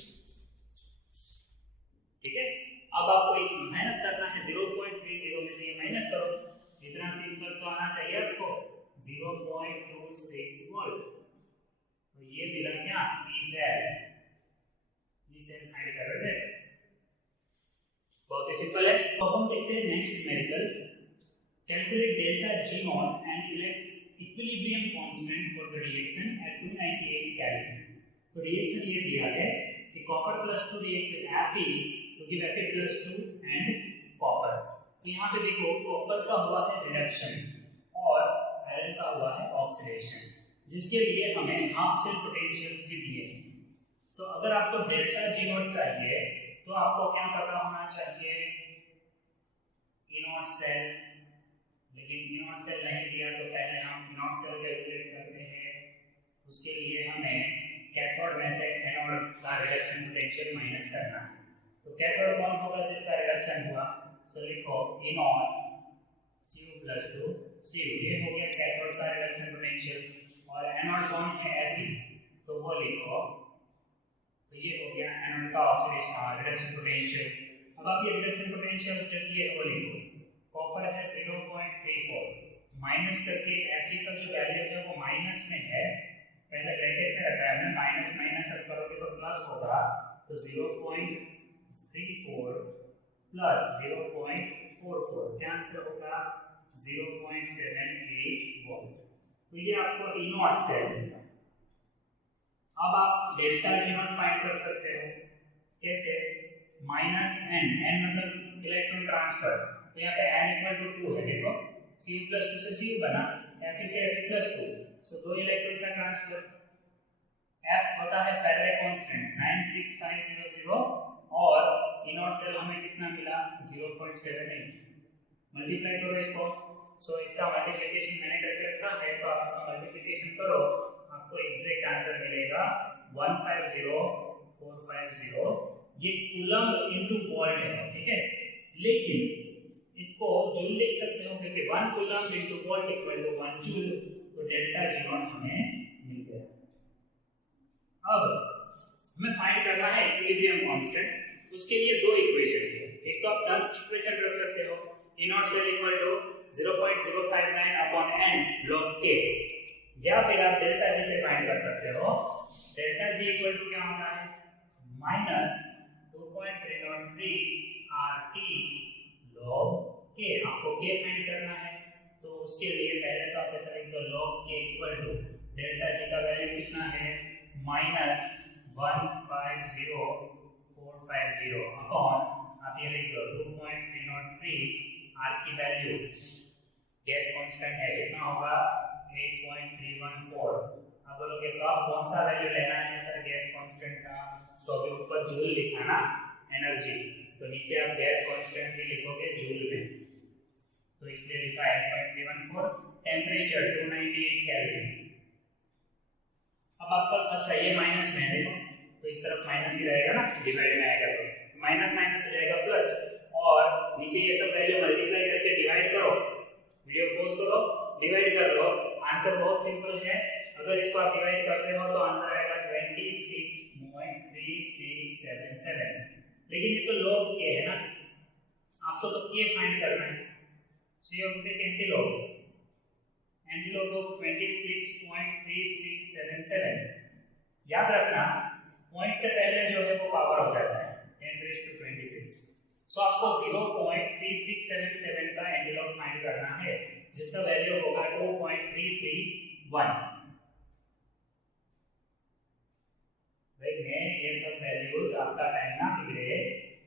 ठीक है। अब आपको इस माइनस करना है 0.30 में से ये माइनस करो, इतना सिंपल तो आना चाहिए आपको 0.26 वोल्ट। तो ये मिला क्या ई सेल फाइंड कर रहे हैं, बहुत ही सिंपल है। तो हम देखते हैं next numerical calculate delta G not and equilibrium constant for the reaction at 298 kelvin. तो रिएक्शन ये दिया है कि copper +2 react with Fe to give Fe+2 and copper। तो यहाँ पे देखो कॉपर का हुआ है रिडक्शन और आयरन का हुआ है ऑक्सीडेशन, जिसके लिए हमें हाफ सेल पोटेंशियल्स भी दिए हैं। तो अगर आपको डेल्टा G नॉट चाहिए तो आपको क्या पता होना चाहिए ई नॉट सेल, लेकिन ई नॉट सेल नहीं दिया तो पहले हम ई नॉट सेल कैलकुलेट करते हैं। उसके लिए हमें कैथोड में से एनोड का रिडक्शन पोटेंशियल माइनस करना है। तो कैथोड कौन होगा जिसका रिडक्शन हुआ, सो लिखो ई नॉट Cu+2 Cu, ये हो गया कैथोड का रिडक्शन पोटेंशियल। और एनोड कौन है Fe तो वो लिखो, तो ये हो गया एनोड का ऑक्सीडेशन रिडक्शन पोटेंशियल। अब आप ये रिडक्शन पोटेंशियल जो किए वो लिखो, कॉपर है 0.34 माइनस करके Fe का जो वैल्यू है वो माइनस में है, पहले ब्रैकेट में रखा है हमने, माइनस माइनस अब करोगे तो प्लस होगा तो 0.34 प्लस 0.44 क्या आंसर होगा 0.78 वोल्ट। तो ये आपको ई नॉट सेल मिला। अब आप डेल्टा G नॉट फाइंड कर सकते हो कैसे, -n मतलब इलेक्ट्रॉन ट्रांसफर, तो यहाँ पे n = 2 है। देखो Cu+2 से Cu बना, Fe से Fe+2, सो 2 इलेक्ट्रॉन का ट्रांसफर। F होता है फैराडे कांस्टेंट 96500 और ई नॉट सेल हमें कितना मिला 0.78। मल्टीप्लाई करो इसको, सो इसका मल्टीप्लिकेशन मैंने करके रखा है तो आप इसका मल्टीप्लिकेशन करो, आपको एग्जैक्ट आंसर मिलेगा 150450 ये कूलम इनटू वोल्ट है, ठीक है, लेकिन इसको जूल लिख सकते हो क्योंकि 1 coulomb into volt equal to 1 joule, तो डेल्टा जी नॉट हमें मिल गया। अब हमें फाइंड करना है इक्विलिब्रियम कांस्टेंट, उसके लिए दो इक्वेशन है। एक तो आप टर्न्स इक्वेशन रख सकते हो, E nought cell equal to 0.059 upon n log k, या फिर आप डेल्टा जी से फाइंड कर सकते हो। डेल्टा जी इक्वल टू क्या होता है माइनस 2.303 RT log k। आपको k फाइंड करना है, तो उसके लिए पहले तो आप ऐसा लिख दो log k equal to delta G का वैल्यू कितना है माइनस 150450 अपॉन आप ये लिख दो 2.303 R की वैल्यू गैस कांस्टेंट है कितना होगा 8.314। अब बोलोगे कब कौन सा वैल्यू लेना है सर गैस कांस्टेंट का, तो अभी ऊपर जूल लिखा ना एनर्जी, तो नीचे आप गैस कांस्टेंट भी लिखोगे जूल में, तो इसलिए लिखा 8.314। Temperature 298 kelvin. अब आपका अच्छा ये माइनस में देखो, तो इस तरफ माइनस ही रहेगा ना, डिवाइड में आएगा तो माइनस माइनस हो जाएगा प्लस, और नीचे ये सब वैल्यू मल्टीप्लाई करके डिवाइड करो, वीडियो पॉज करो, डिवाइड कर लो। आंसर बहुत सिंपल है, अगर इसको आप डिवाइड करते हो तो आंसर आएगा 26.3677। लेकिन ये तो log k है ना, आपको तो k फाइंड करना है, so you take antilog of 26.3677। याद रखना पॉइंट से पहले जो है वो पावर हो जाता है 10⁻26, सो आपको 0.3677 का एंटीलॉग फाइंड करना है, जिसका वैल्यू होगा 2.331। भाई मैं ये सब वैल्यूज आपका टाइम ना बिगड़े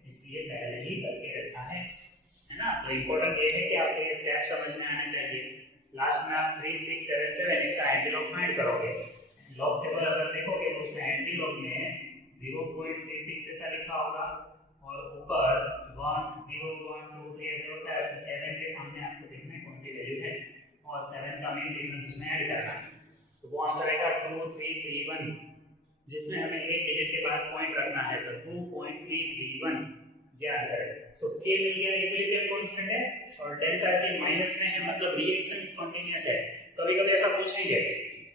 इसलिए पहले ही करके रखा है ना। तो इम्पोर्टेंट ये है कि आपको ये स्टेप समझ में आने चाहिए। लास्ट में आप 3677 इसका एंटीलॉग फाइंड करोगे, लॉग टेबल अगर देखोगे तो उसमें एंटीलॉग में 0.36 ऐसा लिखा होगा, और ऊपर 1 0 1 2 3 ऐसे होता है, 7 के सामने आपको देखना है कौन सी वैल्यू है, और 7 का मेन डिफरेंस उसमें ऐड करना है, तो वो आंसर आएगा 2331, जिसमें हमें एक डिजिट के बाद पॉइंट रखना है, सो 2.331 ये आंसर है। सो k मिल गया, इक्विलिब्रियम कांस्टेंट है, और डेल्टा जी माइनस में है, मतलब रिएक्शन स्पॉन्टेनियस है। कभी-कभी ऐसा पूछेंगे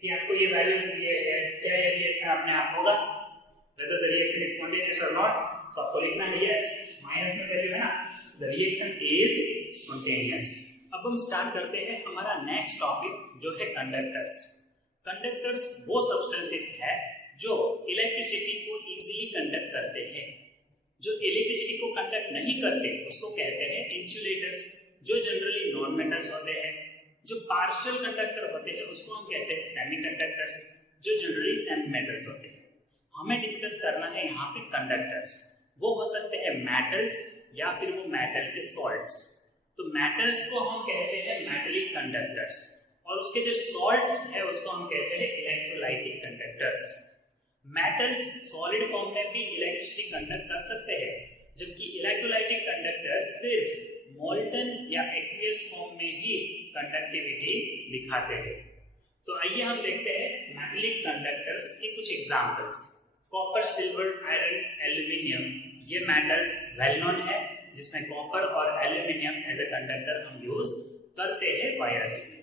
कि आपको ये वैल्यूज दिए हैं, क्या ये रिएक्शन अपने आप होगा, whether the reaction is spontaneous or not, तो आपको लिखना है यस, माइनस में वैल्यू है ना, so the reaction is spontaneous। अब हम स्टार्ट करते हैं हमारा नेक्स्ट टॉपिक जो है कंडक्टर्स। कंडक्टर्स वो सब्सटेंसेस है जो इलेक्ट्रिसिटी को इजीली कंडक्ट करते हैं। जो इलेक्ट्रिसिटी को कंडक्ट नहीं करते उसको कहते हैं इंसुलेटर्स, जो जनरली नॉन मेटल्स होते हैं। जो पार्शियल कंडक्टर होते हैं उसको हम कहते हैं सेमीकंडक्टर्स, जो जनरली सेमी मेटल्स होते हैं। हमें डिस्कस करना है यहाँ पे कंडक्टर्स, वो हो सकते हैं मेटल्स या फिर वो मेटल के सॉल्ट्स। तो मेटल्स को हम कहते हैं मेटेलिक कंडक्टर्स, और उसके जो सॉल्ट्स है उसको हम कहते हैं electrolytic conductors. Metals solid form में भी इलेक्ट्रिसिटी कंडक्ट कर सकते हैं, जबकि इलेक्ट्रोलाइटिक कंडक्टर्स सिर्फ मोल्टन या एक्वियस फॉर्म में ही कंडक्टिविटी दिखाते हैं। तो आइए हम देखते हैं मेटेलिक कंडक्टर्स के कुछ examples. Copper, silver, iron, aluminium, ये मेटल्स वेल नोन है, जिसमें कॉपर और एल्यूमिनियम एज ए कंडक्टर हम यूज करते हैं वायर्स में।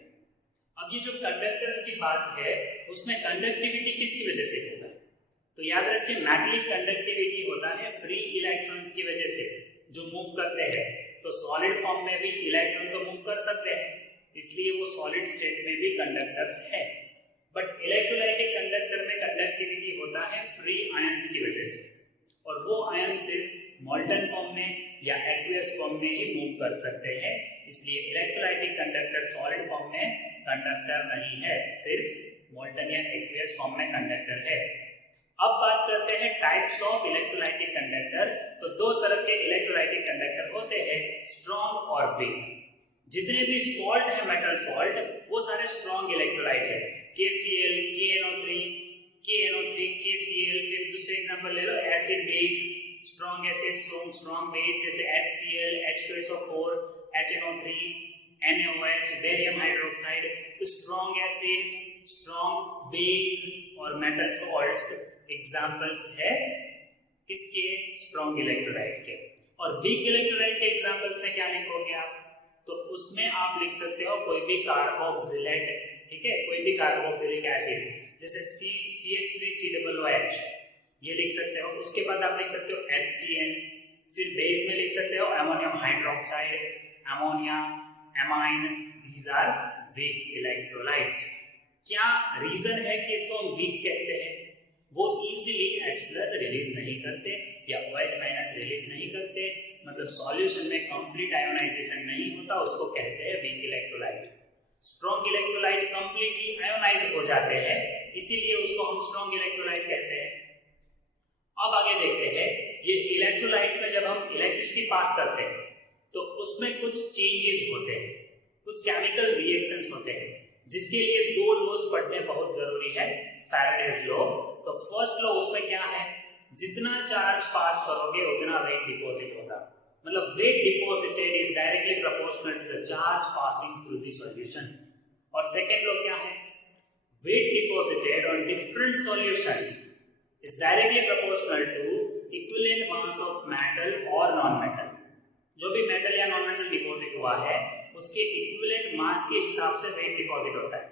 अब ये जो कंडक्टर्स की बात है उसमें कंडक्टिविटी किसकी वजह से होता है, तो याद रखिए मेटेलिक कंडक्टिविटी होता है फ्री इलेक्ट्रॉन्स की वजह से जो मूव करते हैं। तो सॉलिड फॉर्म में भी इलेक्ट्रॉन तो मूव कर सकते हैं, इसलिए वो सॉलिड स्टेट में भी कंडक्टर्स है। बट इलेक्ट्रोलाइटिक कंडक्टर में कंडक्टिविटी होता है फ्री आयंस की वजह से, और वो आयन सिर्फ मोल्टन फॉर्म में या एक्वियस फॉर्म में ही मूव कर सकते हैं। इसलिए इलेक्ट्रोलाइटिक कंडक्टर सॉलिड फॉर्म में कंडक्टर नहीं है, सिर्फ मोल्टन या एक्वियस फॉर्म में कंडक्टर है। अब बात करते हैं टाइप्स ऑफ इलेक्ट्रोलाइटिक कंडक्टर। तो दो तरह के इलेक्ट्रोलाइटिक कंडक्टर होते हैं, स्ट्रॉन्ग और वीक। जितने भी सॉल्ट है मेटल सॉल्ट वो सारे स्ट्रॉन्ग इलेक्ट्रोलाइट है, KCl, KNO3, KCl। फिर दूसरे एग्जांपल ले लो, acid base, strong acid, strong base जैसे HCl, H2SO4, HNO3, NaOH, barium hydroxide. तो स्ट्रॉन्ग एसिड, स्ट्रॉन्ग बेस और मेटल सॉल्ट्स एग्जांपल्स है इसके स्ट्रॉन्ग इलेक्ट्रोलाइट के। और वीक इलेक्ट्रोलाइट के एग्जांपल्स में क्या लिखोगे आप, तो उसमें आप लिख सकते हो कोई भी कार्बोक्सिलेट, ठीक है, कोई भी कार्बोक्सिलिक एसिड जैसे CH3COOH ये लिख सकते हो। उसके बाद आप लिख सकते हो HCN, फिर बेस में लिख सकते हो ammonium hydroxide, ammonia, amine, these are weak electrolytes. क्या रीजन है कि इसको हम वीक कहते हैं? वो इजीली H+ रिलीज नहीं करते या OH- रिलीज नहीं करते, मतलब सॉल्यूशन में कंप्लीट आयोनाइजेशन नहीं होता, उसको कहते हैं weak electrolyte. Strong electrolyte completely ionise हो जाते हैं, इसीलिए उसको हम स्ट्रॉन्ग इलेक्ट्रोलाइट कहते हैं। अब आगे देखते हैं, ये इलेक्ट्रोलाइट्स में जब हम इलेक्ट्रिसिटी पास करते हैं तो उसमें कुछ चेंजेस होते हैं, कुछ केमिकल रिएक्शंस होते हैं, जिसके लिए 2 लॉज पढ़ने बहुत जरूरी है। फैराडेज लॉ, तो फर्स्ट लॉ उसमें क्या है, जितना चार्ज पास करोगे उतना वेट डिपॉजिट होगा, मतलब weight deposited is directly proportional to the charge passing through the solution. और सेकंड लॉ क्या है, weight deposited on different solutions is directly proportional to equivalent mass of metal और नॉन मेटल। जो भी metal या non metal deposit हुआ है उसके इक्विवेलेंट मास के हिसाब से वेट डिपॉजिट होता है।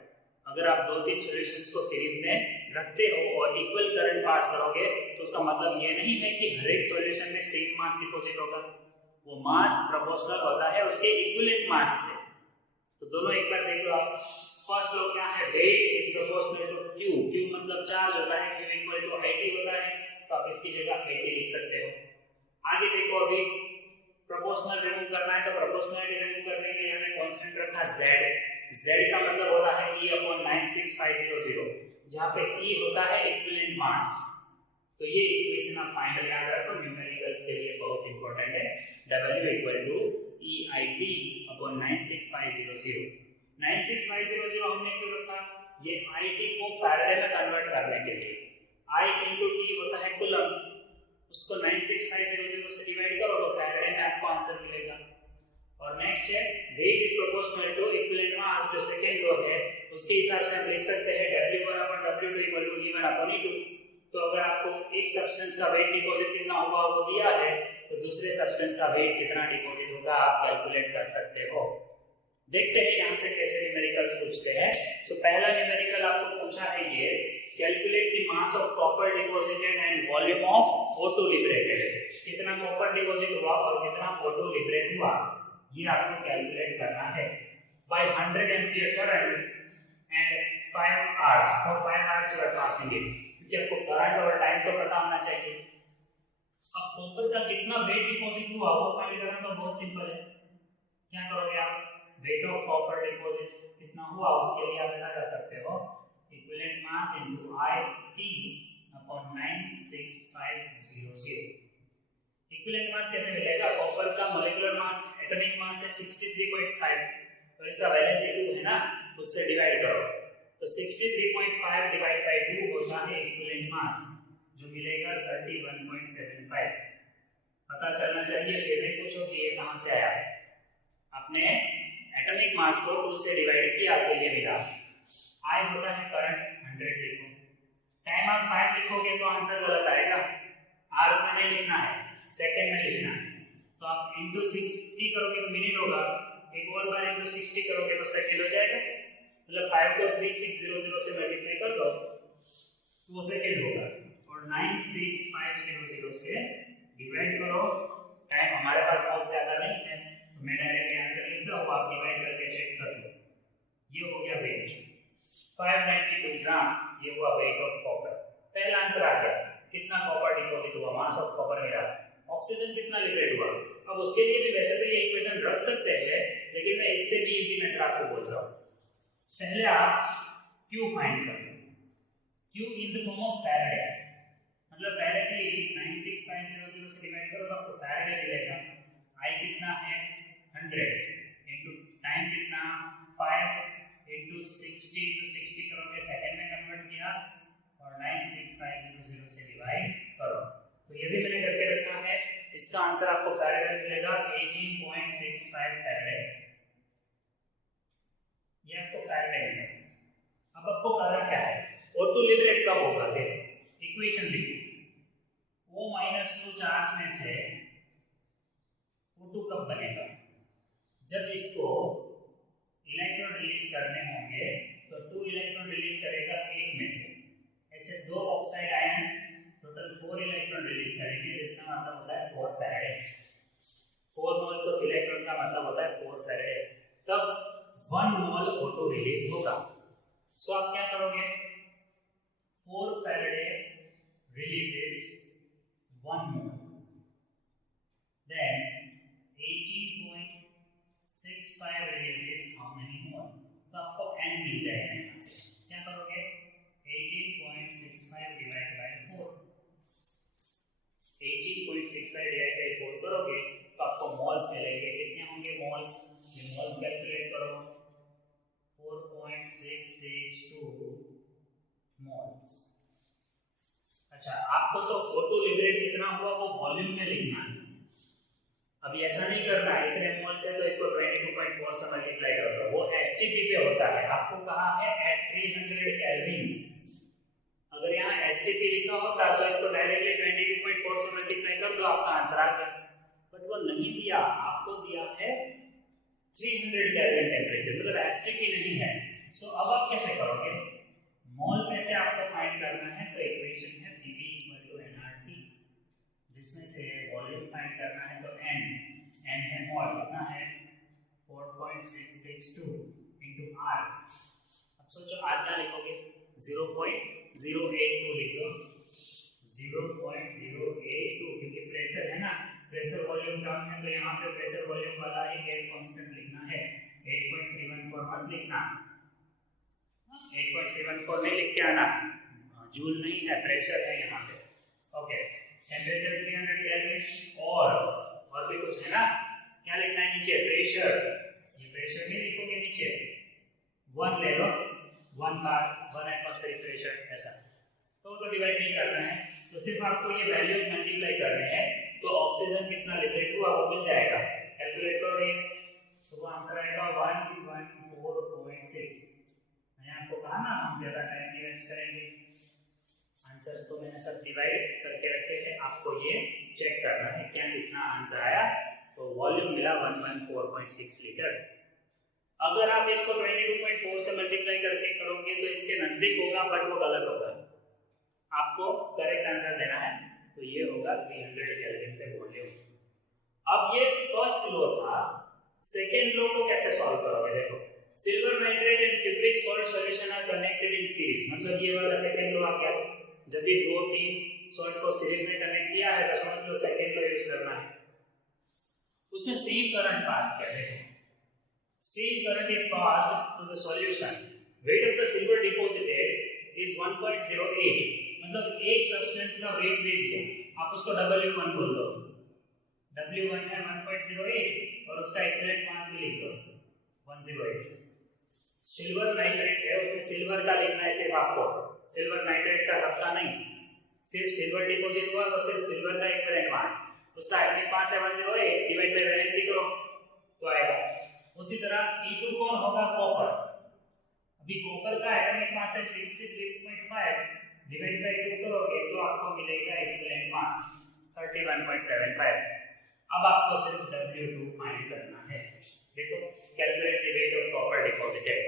अगर आप 2-3 सॉल्यूशंस को सीरीज में रखते हो और इक्वल करंट पास करोगे तो उसका मतलब ये नहीं है कि हर एक सॉल्यूशन में सेम मास डिपॉजिट होगा, वो मास प्रोपोर्शनल होता है उसके इक्विवेलेंट मास से। तो दोनों एक बार देख लो आप। फर्स्ट लॉ क्या है, weight is proportional to Q, Q मतलब चार्ज होता है, Q इक्वल टू IT होता है, तो आप इसकी जगह 80 लिख सकते हो। आगे देखो, अभी प्रोपोर्शनल रिमूव करना है तो प्रोपोर्शनलिटी रिमूव करने के लिए हमने कांस्टेंट रखा Z। Z का मतलब होता है E/96500, जहां पे E होता है इक्विवेलेंट मास। तो ये इक्वेशन आप फाइनल याद रखो, न्यूमेरिकल्स के लिए बहुत इंपॉर्टेंट है। W = EIT/96500। 96500 हमने क्यों रखा, ये IT को फैराडे में कन्वर्ट करने के लिए। I × T होता है कूलम, उसको 96500 से डिवाइड करो तो फैराडे में आपको आंसर मिलेगा। और नेक्स्ट है, weight is proportional to equivalent mass, जो सेकंड लॉ है उसके हिसाब से हम लिख सकते हैं W1/W2 = E1/E2। तो अगर आपको एक सब्सटेंस का वेट डिपॉजिट कितना होगा वो दिया है, तो दूसरे सब्सटेंस का वेट कितना डिपॉजिट होगा आप कैलकुलेट कर सकते हो। देखते हैं यहां से कैसे न्यूमेरिकल्स पूछते हैं। तो पहला न्यूमेरिकल आपको पूछा है ये, calculate the mass of copper deposited and volume of O2 liberated. कितना कॉपर डिपॉजिट हुआ और कितना O2 लिबरेट हुआ, ये आपको कैलकुलेट करना है। By 100 ampere current and 5 hours, for 5 hours you are passing it, क्योंकि आपको करंट और टाइम तो पता होना चाहिए। अब कॉपर का कितना वेट डिपॉजिट हुआ वो फाइंड करना तो बहुत सिंपल है। क्या करोगे आप, वेट ऑफ कॉपर डिपॉजिट कितना हुआ उसके लिए आप ऐसा कर सकते हो, equivalent mass into IT/96500। Equivalent mass कैसे मिलेगा, कॉपर का मॉलिक्यूलर मास, एटॉमिक मास है 63.5 और इसका वैलेंसी 2 है ना, उससे डिवाइड करो तो 63.5 डिवाइड बाय 2 होता है इक्विवेलेंट मास, जो मिलेगा 31.75। पता चलना चाहिए, फिर नहीं पूछो कि ये कहां से आया। आपने एटॉमिक मास को 2 से डिवाइड किया तो ये मिला। I होता है करंट, 100 लिखो। टाइम आप 5 लिखोगे तो आंसर गलत आएगा, आवर्स में नहीं लिखना है, सेकंड में लिखना है। तो आप इनटू 60 करोगे तो मिनट होगा, एक और बार इनटू 60 करोगे तो सेकंड हो जाएगा, मतलब 5 को 3600 से मल्टीप्लाई कर दो तो वो सेकंड होगा, और 96500 से डिवाइड करो। टाइम हमारे पास बहुत ज्यादा नहीं है तो मैं डायरेक्टली आंसर लिख रहा हूं, आप डिवाइड करके चेक कर लो। ये हो गया वेट 592 ग्राम, ये हुआ वेट ऑफ कॉपर। पहला आंसर आ गया, कितना कॉपर डिपॉजिट हुआ, मास ऑफ कॉपर मिला। ऑक्सीजन कितना लिबरेट हुआ, अब उसके लिए भी वैसे तो ये इक्वेशन रख सकते हैं, लेकिन मैं इससे भी इजी मेथड आपको बोल रहा हूं। पहले आप Q फाइंड कर लो, Q in the form of Faraday, मतलब डायरेक्टली 96500 से डिवाइड करो तो आपको फैराडे मिलेगा। I कितना है 100 इनटू टाइम कितना 5 इनटू 60 करोगे सेकंड में कन्वर्ट किया और 96500 से डिवाइड करो। तो ये भी मैंने करके रखा है, इसका आंसर आपको फैराडे में मिलेगा 18.65 फैराडे। ये आपको फैराडे में। अब आपको करना क्या है, O2 लिबरेट कब होगा, देखो इक्वेशन लिखो, O - चार्ज में से O2 कब बनेगा? जब इसको इलेक्ट्रॉन रिलीज करने होंगे तो 2 इलेक्ट्रॉन रिलीज करेगा एक में से। ऐसे 2 oxide ion total 4 electron release करेंगे, जिसका मतलब होता है 4 फैराडे। 4 मोल्स ऑफ इलेक्ट्रॉन का मतलब होता है 4 फैराडे। तब 1 मोल O2 रिलीज होगा। सो आप क्या करोगे? 4 Faraday releases 1 mole, then 18.65 releases how many mole? तो आपको n मिल जाएगा यहाँ से। क्या करोगे? 18.65 डिवाइड बाय 4, 18.65 डिवाइड बाय 4 करोगे तो आपको मोल्स मिलेंगे। कितने होंगे मोल्स? ये मोल्स कैलकुलेट करो, 4.662 मोल्स। अच्छा, आपको तो O2 लिबरेट कितना हुआ वो वॉल्यूम में लिखना है। अभी ऐसा नहीं करना है इतने मोल्स है तो इसको 22.4 से मल्टीप्लाई कर दो, वो एसटीपी पे होता है। आपको कहा है एट 300 केल्विन। अगर यहाँ एसटीपी लिखा होता तो इसको डायरेक्टली 22.4 से मल्टीप्लाई कर दो, आपका आंसर आ गया। बट वो नहीं दिया, आपको दिया है 300 केल्विन टेम्परेचर, मतलब एसटीपी नहीं है। सो अब आप कैसे करोगे? मोल में से आपको फाइंड करना है, तो इक्वेशन है Pv = nRT, जिसमें से वॉल्यूम फाइंड करना है तो n है मोल, कितना है 4.662 into r। अब सोचो r क्या लिखोगे? 0.082 लिखो, 0.082, क्योंकि प्रेशर है ना, प्रेशर वॉल्यूम टर्म है तो यहाँ पे प्रेशर वॉल्यूम वाला ही गैस कांस्टेंट लिखना है। 8.314 मत लिखना, 8.314 नहीं लिख के आना, जूल नहीं है, प्रेशर है यहाँ पे। ओके, टेम्परेचर 300 केल्विन और भी कुछ है ना, क्या लिखना है नीचे? प्रेशर। ये प्रेशर नहीं लिखोगे नीचे, 1 ले लो, 1 बार 1 एटमॉस्फेरिक प्रेशर, ऐसा। तो डिवाइड नहीं करना है, तो सिर्फ आपको ये वैल्यूज मल्टीप्लाई करने हैं, तो ऑक्सीजन कितना लिबरेट हुआ वो मिल जाएगा। कैलकुलेट करो ये, तो वो आंसर आएगा 114.6। मैंने आपको कहा ना हम ज्यादा टाइम नहीं वेस्ट करेंगे, आंसर्स तो मैंने सब डिवाइड करके रखे हैं, आपको ये चेक करना है क्या कितना आंसर आया। तो वॉल्यूम मिला 114.6 लीटर। अगर आप इसको 22.4 से मल्टीप्लाई करके करोगे तो इसके नजदीक होगा, बट वो गलत होगा। आपको करेक्ट आंसर देना है, तो ये होगा 300 केल्विन पे वॉल्यूम। अब ये फर्स्ट लॉ था, सेकेंड लॉ को कैसे सॉल्व करोगे? देखो, silver nitrate and cupric salt solution are connected in series, मतलब ये वाला सेकेंड लॉ आ गया। जब भी 2-3 सॉल्ट को सीरीज में कनेक्ट किया है तो समझ लो सेकेंड लॉ यूज करना है। उसमें सेम करंट पास कर रहे हैं, same current is passed through the solution. Weight of the silver deposited is 1.08, मतलब एक सब्सटेंस का वेट दे दिया, आप उसको W1 बोल दो। W1 है 1.08 और उसका इक्विवेलेंट मास भी लिख दो 108। सिल्वर नाइट्रेट है, उसमें सिल्वर का लिखना है सिर्फ आपको, सिल्वर नाइट्रेट का सबका नहीं। सिर्फ सिल्वर डिपॉजिट हुआ तो सिर्फ सिल्वर का इक्विवेलेंट मास, उसका एटॉमिक मास है 108, डिवाइड बाय वैलेंसी करो तो आएगा। उसी तरह E2 कौन होगा? कॉपर। अभी कॉपर का एटॉमिक मास है 63.5, डिवाइड बाय 2 करोगे तो आपको मिलेगा इक्विवेलेंट मास 31.75। अब आपको सिर्फ W2 फाइंड करना है। देखो, calculate the weight of copper deposited.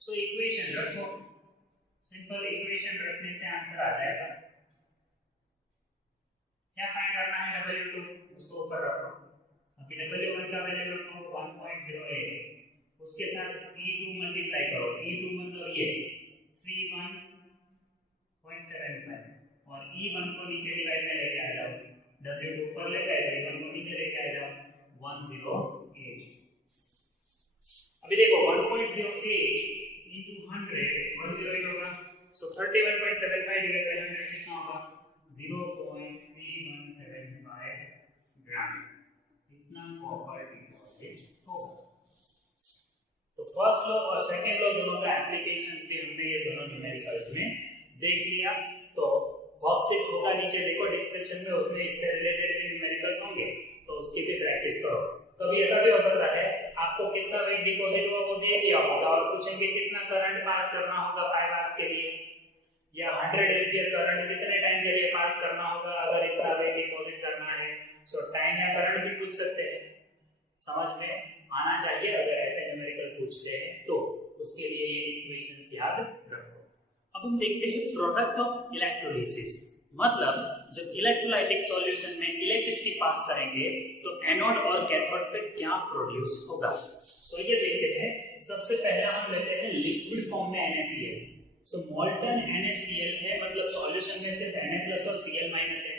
So equation रखो, सिंपल इक्वेशन रखने से आंसर आ जाएगा। क्या फाइंड करना है? W2, उसको ऊपर रखो। अभी W1 का वैल्यू रखो 1.08, उसके साथ E2 मल्टीप्लाई करो, E2 मतलब ये 31.75 और E1 को नीचे डिवाइड में लेके आ जाओ, W2 ऊपर ले गए तो E1 को नीचे लेके आ जाओ, 108। अभी देखो 1.08 into 100 108 होगा, सो 31.75 डिवाइड बाय 100 कितना होगा? 0.3175 ग्राम। इतना कॉपर डिपॉजिट होगा। तो फर्स्ट लॉ और सेकंड लॉ दोनों का एप्लीकेशंस भी हमने ये दोनों न्यूमेरिकल्स में देख लिया। तो वर्कशीट होगा नीचे देखो डिस्क्रिप्शन में, उसमें इससे रिलेटेड भी न्यूमेरिकल्स होंगे, तो उसकी भी प्रैक्टिस करो। कभी ऐसा भी हो सकता है आपको कितना वेट डिपॉजिट हुआ वो दे दिया होगा और पूछेंगे कितना करंट पास करना होगा 5 आवर्स के लिए, या 100 एम्पियर करंट कितने टाइम के लिए पास करना होगा अगर इतना वेट डिपॉजिट करना है। सो टाइम या करंट भी पूछ सकते हैं, समझ में आना चाहिए अगर ऐसे न्यूमेरिकल पूछते हैं तो उसके लिए ये इक्वेशंस याद रखो। अब हम देखते हैं प्रोडक्ट ऑफ इलेक्ट्रोलिसिस, मतलब जब इलेक्ट्रोलाइटिक सॉल्यूशन में इलेक्ट्रिसिटी पास करेंगे तो एनोड और कैथोड पे क्या प्रोड्यूस होगा। सो ये देखते हैं, सबसे पहला हम लेते हैं लिक्विड फॉर्म में NaCl। सो मोल्टन NaCl है, मतलब सॉल्यूशन में सिर्फ Na+ और Cl- है।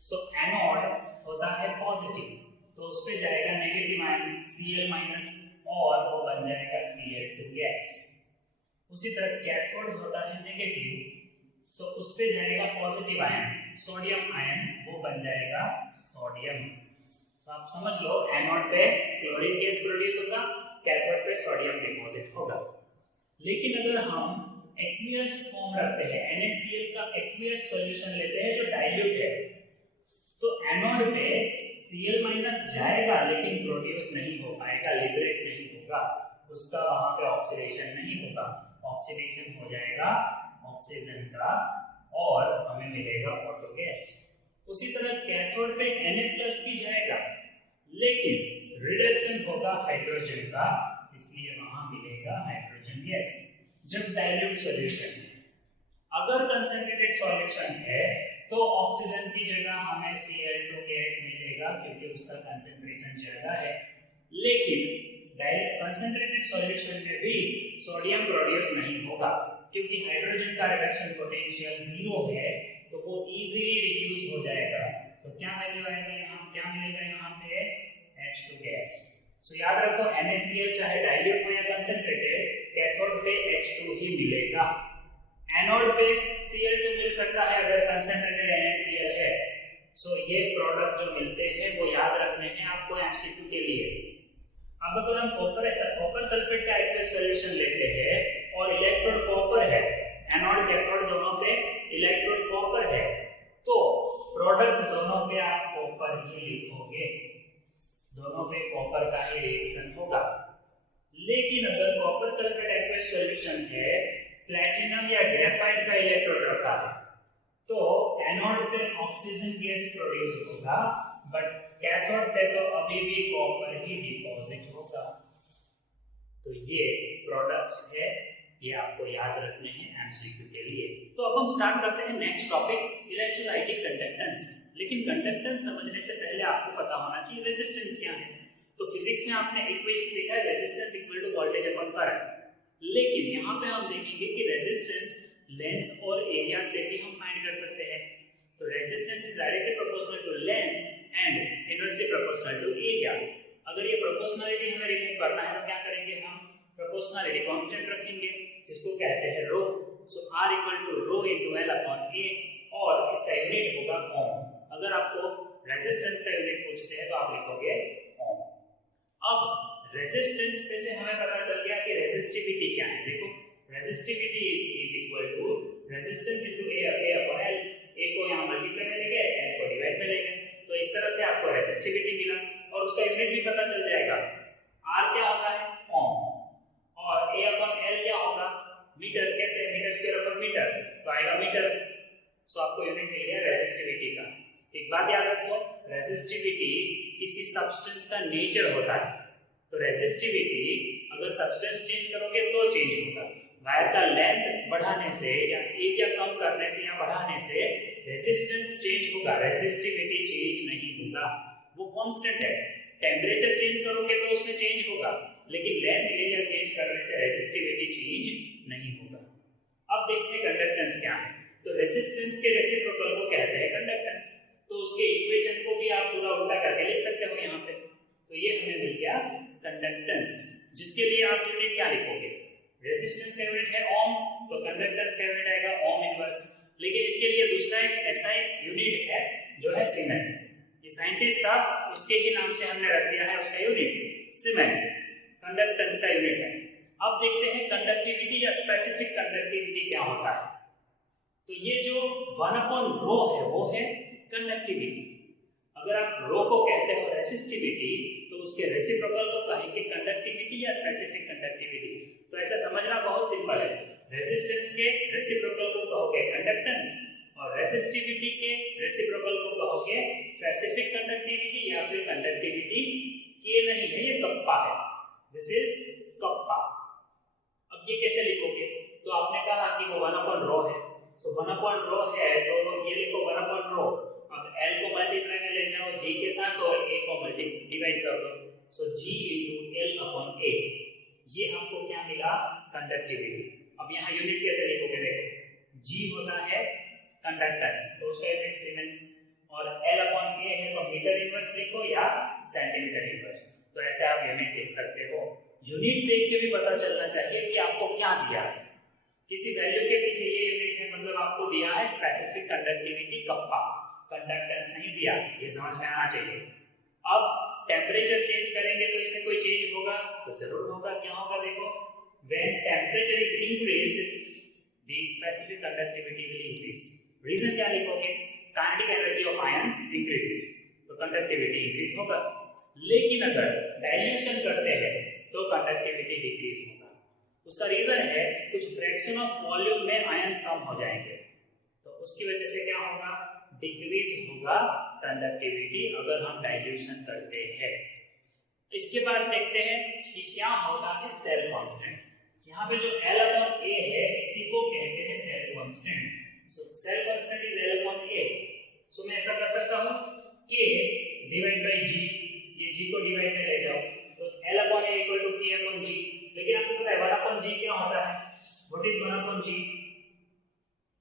सो एनोड होता है पॉजिटिव, तो उस पे जाएगा नेगेटिव आयन Cl- और वो बन जाएगा Cl2 गैस। उसी तरह कैथोड होता है नेगेटिव, तो उस पे जाएगा पॉजिटिव आयन सोडियम आयन, वो बन जाएगा सोडियम। तो आप समझ लो एनोड पे क्लोरीन गैस प्रोड्यूस होगा, कैथोड पे सोडियम डिपॉजिट होगा। लेकिन अगर हम एक्वियस फॉर्म रखते हैं, NaCl का एक्वियस सॉल्यूशन लेते हैं जो डाइल्यूट है, तो एनोड पे Cl- जाएगा लेकिन प्रोड्यूस नहीं हो पाएगा, लिबरेट नहीं होगा, उसका वहां पे ऑक्सीडेशन नहीं होगा, ऑक्सीडेशन हो जाएगा ऑक्सीजन का और हमें मिलेगा ऑटो गैस। उसी तरह कैथोड पे Na+ भी जाएगा लेकिन रिडक्शन होगा हाइड्रोजन का, इसलिए वहां मिलेगा हाइड्रोजन गैस। जब डाइल्यूट सॉल्यूशन, अगर कंसंट्रेटेड सॉल्यूशन है तो ऑक्सीजन की जगह हमें Cl2 गैस मिलेगा क्योंकि उसका कंसंट्रेशन ज्यादा है। लेकिन कंसंट्रेटेड सॉल्यूशन में भी सोडियम प्रोड्यूस नहीं होगा क्योंकि हाइड्रोजन का रिडक्शन पोटेंशियल 0 है, तो वो इजीली रिड्यूस हो जाएगा। तो क्या वैल्यू आएगा यहाँ, क्या मिलेगा यहाँ पे H2 गैस। सो याद रखो NaCl चाहे डाइल्यूट हो या कंसंट्रेटेड, कैथोड पे H2 ही मिलेगा। एनोड पे Cl2 मिल सकता है अगर कंसंट्रेटेड NaCl है। सो ये प्रोडक्ट जो मिलते हैं वो याद रखने हैं आपको MCQ के लिए। अब अगर हम कॉपर सल्फेट का एक्वियस सॉल्यूशन लेते हैं और इलेक्ट्रोड कॉपर है, एनोड कैथोड दोनों पे इलेक्ट्रोड कॉपर है, तो प्रोडक्ट दोनों पे आप कॉपर ही लिखोगे, दोनों पे कॉपर का ही रिएक्शन होगा। लेकिन अगर कॉपर सल्फेट एक्वियस सॉल्यूशन है, प्लैटिनम या ग्रेफाइट का इलेक्ट्रोड रखा है, तो एनोड पे ऑक्सीजन गैस प्रोड्यूस होगा बट कैथोड पे तो अभी भी कॉपर ही डिपॉजिट होगा। तो ये प्रोडक्ट्स है, ये आपको याद रखने हैं एमसीक्यू के लिए। तो अब हम स्टार्ट करते हैं नेक्स्ट टॉपिक, इलेक्ट्रोलाइटिक कंडक्टेंस। लेकिन कंडक्टेंस समझने से पहले आपको पता होना चाहिए रेजिस्टेंस क्या है। तो फिजिक्स में आपने इक्वेशन देखा है resistance equal to voltage upon current, लेकिन यहाँ पे हम देखेंगे कि रेजिस्टेंस लेंथ और एरिया से भी हम फाइंड कर सकते हैं। तो resistance is directly proportional to length and inversely proportional to area. अगर ये प्रोपोर्शनलिटी हमें रिमूव करना है तो क्या करेंगे, हम प्रोपोर्शनलिटी कांस्टेंट रखेंगे जिसको कहते हैं rho. So R equal to rho into L upon A, और इसका यूनिट होगा ओम। अगर आपको रेजिस्टेंस का यूनिट पूछते हैं तो आप लिखोगे ओम। अब रेजिस्टेंस पे से हमें पता चल गया कि रेजिस्टिविटी क्या है। देखो resistivity is equal to resistance into A upon L। A को यहाँ मल्टीप्लाई में लेंगे, L को डिवाइड में लेंगे, तो इस तरह से आपको रेजिस्टिविटी मिला और उसका यूनिट भी पता चल जाएगा। R क्या होता है ओम, और A अपॉन L क्या होगा मीटर। कैसे, मीटर स्क्वायर अपॉन मीटर, तो आएगा मीटर। सो आपको यूनिट मिल गया रेजिस्टिविटी का। एक बात याद रखो, रेजिस्टिविटी किसी सब्सटेंस का नेचर होता है। तो रेजिस्टिविटी अगर सब्सटेंस चेंज करोगे तो चेंज होगा। वायर का लेंथ बढ़ाने से या एरिया कम करने से या बढ़ाने से रेजिस्टेंस चेंज होगा, रेजिस्टिविटी चेंज नहीं होगा, वो कांस्टेंट है। टेम्परेचर चेंज करोगे तो उसमें चेंज होगा, लेकिन लेंथ एरिया चेंज करने से रेजिस्टिविटी चेंज नहीं होगा। अब देखते हैं कंडक्टेंस क्या है। तो रेजिस्टेंस के रेसिप्रोकल को कहते हैं कंडक्टेंस। तो उसके इक्वेशन को भी आप पूरा उल्टा करके लिख सकते हो यहाँ पे। तो ये हमें मिल गया कंडक्टेंस, जिसके लिए आप यूनिट क्या लिखोगे, रेजिस्टेंस का यूनिट है ओम, तो कंडक्टेंस का यूनिट आएगा ओम इनवर्स। लेकिन इसके लिए दूसरा एक ऐसा यूनिट है जो है सीमेन। ये साइंटिस्ट था, उसके ही नाम से हमने रख दिया है उसका यूनिट सीमेन, कंडक्टेंस का यूनिट है। अब देखते हैं कंडक्टिविटी या स्पेसिफिक कंडक्टिविटी क्या होता है। तो ये जो 1/ρ है वो है कंडक्टिविटी। अगर आप रो को कहते हो रेसिस्टिविटी, तो उसके रेसिप्रोकल को कहेंगे कंडक्टिविटी या स्पेसिफिक कंडक्टिविटी। तो ऐसा समझना बहुत सिंपल है, रेजिस्टेंस के रेसिप्रोकल को कहोगे रेसिप्रोकल को कहोगे स्पेसिफिक कंडक्टिविटी या फिर कंडक्टिविटी के नहीं है, ये कप्पा है, दिस इज कप्पा। अब ये कैसे लिखोगे? तो आपने कहा कि वो 1/ρ है, सो 1/ρ है तो ये लिखो 1/ρ। अब L को मल्टीप्लाई में ले जाओ G के साथ और A को डिवाइड कर दो, सो G × L/A। ये आपको क्या मिला? कंडक्टिविटी। अब यहाँ यूनिट कैसे लिखोगे? देखो G होता है कंडक्टेंस, तो उसका यूनिट सीमेन, और L/A है तो मीटर इनवर्स लिखो या सेंटीमीटर इनवर्स। तो ऐसे आप यूनिट लिख सकते हो। यूनिट देख के भी पता चलना चाहिए कि आपको क्या दिया है, किसी वैल्यू के पीछे ये यूनिट है, मतलब आपको दिया है स्पेसिफिक कंडक्टिविटी कप्पा, कंडक्टेंस नहीं दिया, ये समझ में आना चाहिए। अब टेम्परेचर चेंज करेंगे तो इसमें कोई चेंज होगा? तो जरूर होगा। क्या होगा? देखो, when temperature is increased the specific conductivity will increase. Reason क्या लिखोगे? Kinetic energy of ions increases, तो कंडक्टिविटी इंक्रीज होगा। लेकिन अगर डाइल्यूशन करते हैं तो कंडक्टिविटी डिक्रीज होगा। उसका रीजन है कुछ फ्रैक्शन ऑफ वॉल्यूम में आयंस कम हो जाएंगे, तो उसकी वजह से क्या होगा? डिक्रीज होगा कंडक्टिविटी अगर हम डाइल्यूशन करते हैं। इसके बाद देखते हैं कि क्या होता है सेल कांस्टेंट। यहाँ पे जो L/A है इसी को कहते हैं cell constant. So cell constant is L/A। So मैं ऐसा कर सकता हूँ K / G, ये G को डिवाइड में ले जाओ तो L/A = K/G। लेकिन आपको पता है 1/G क्या होता है? What is 1/G?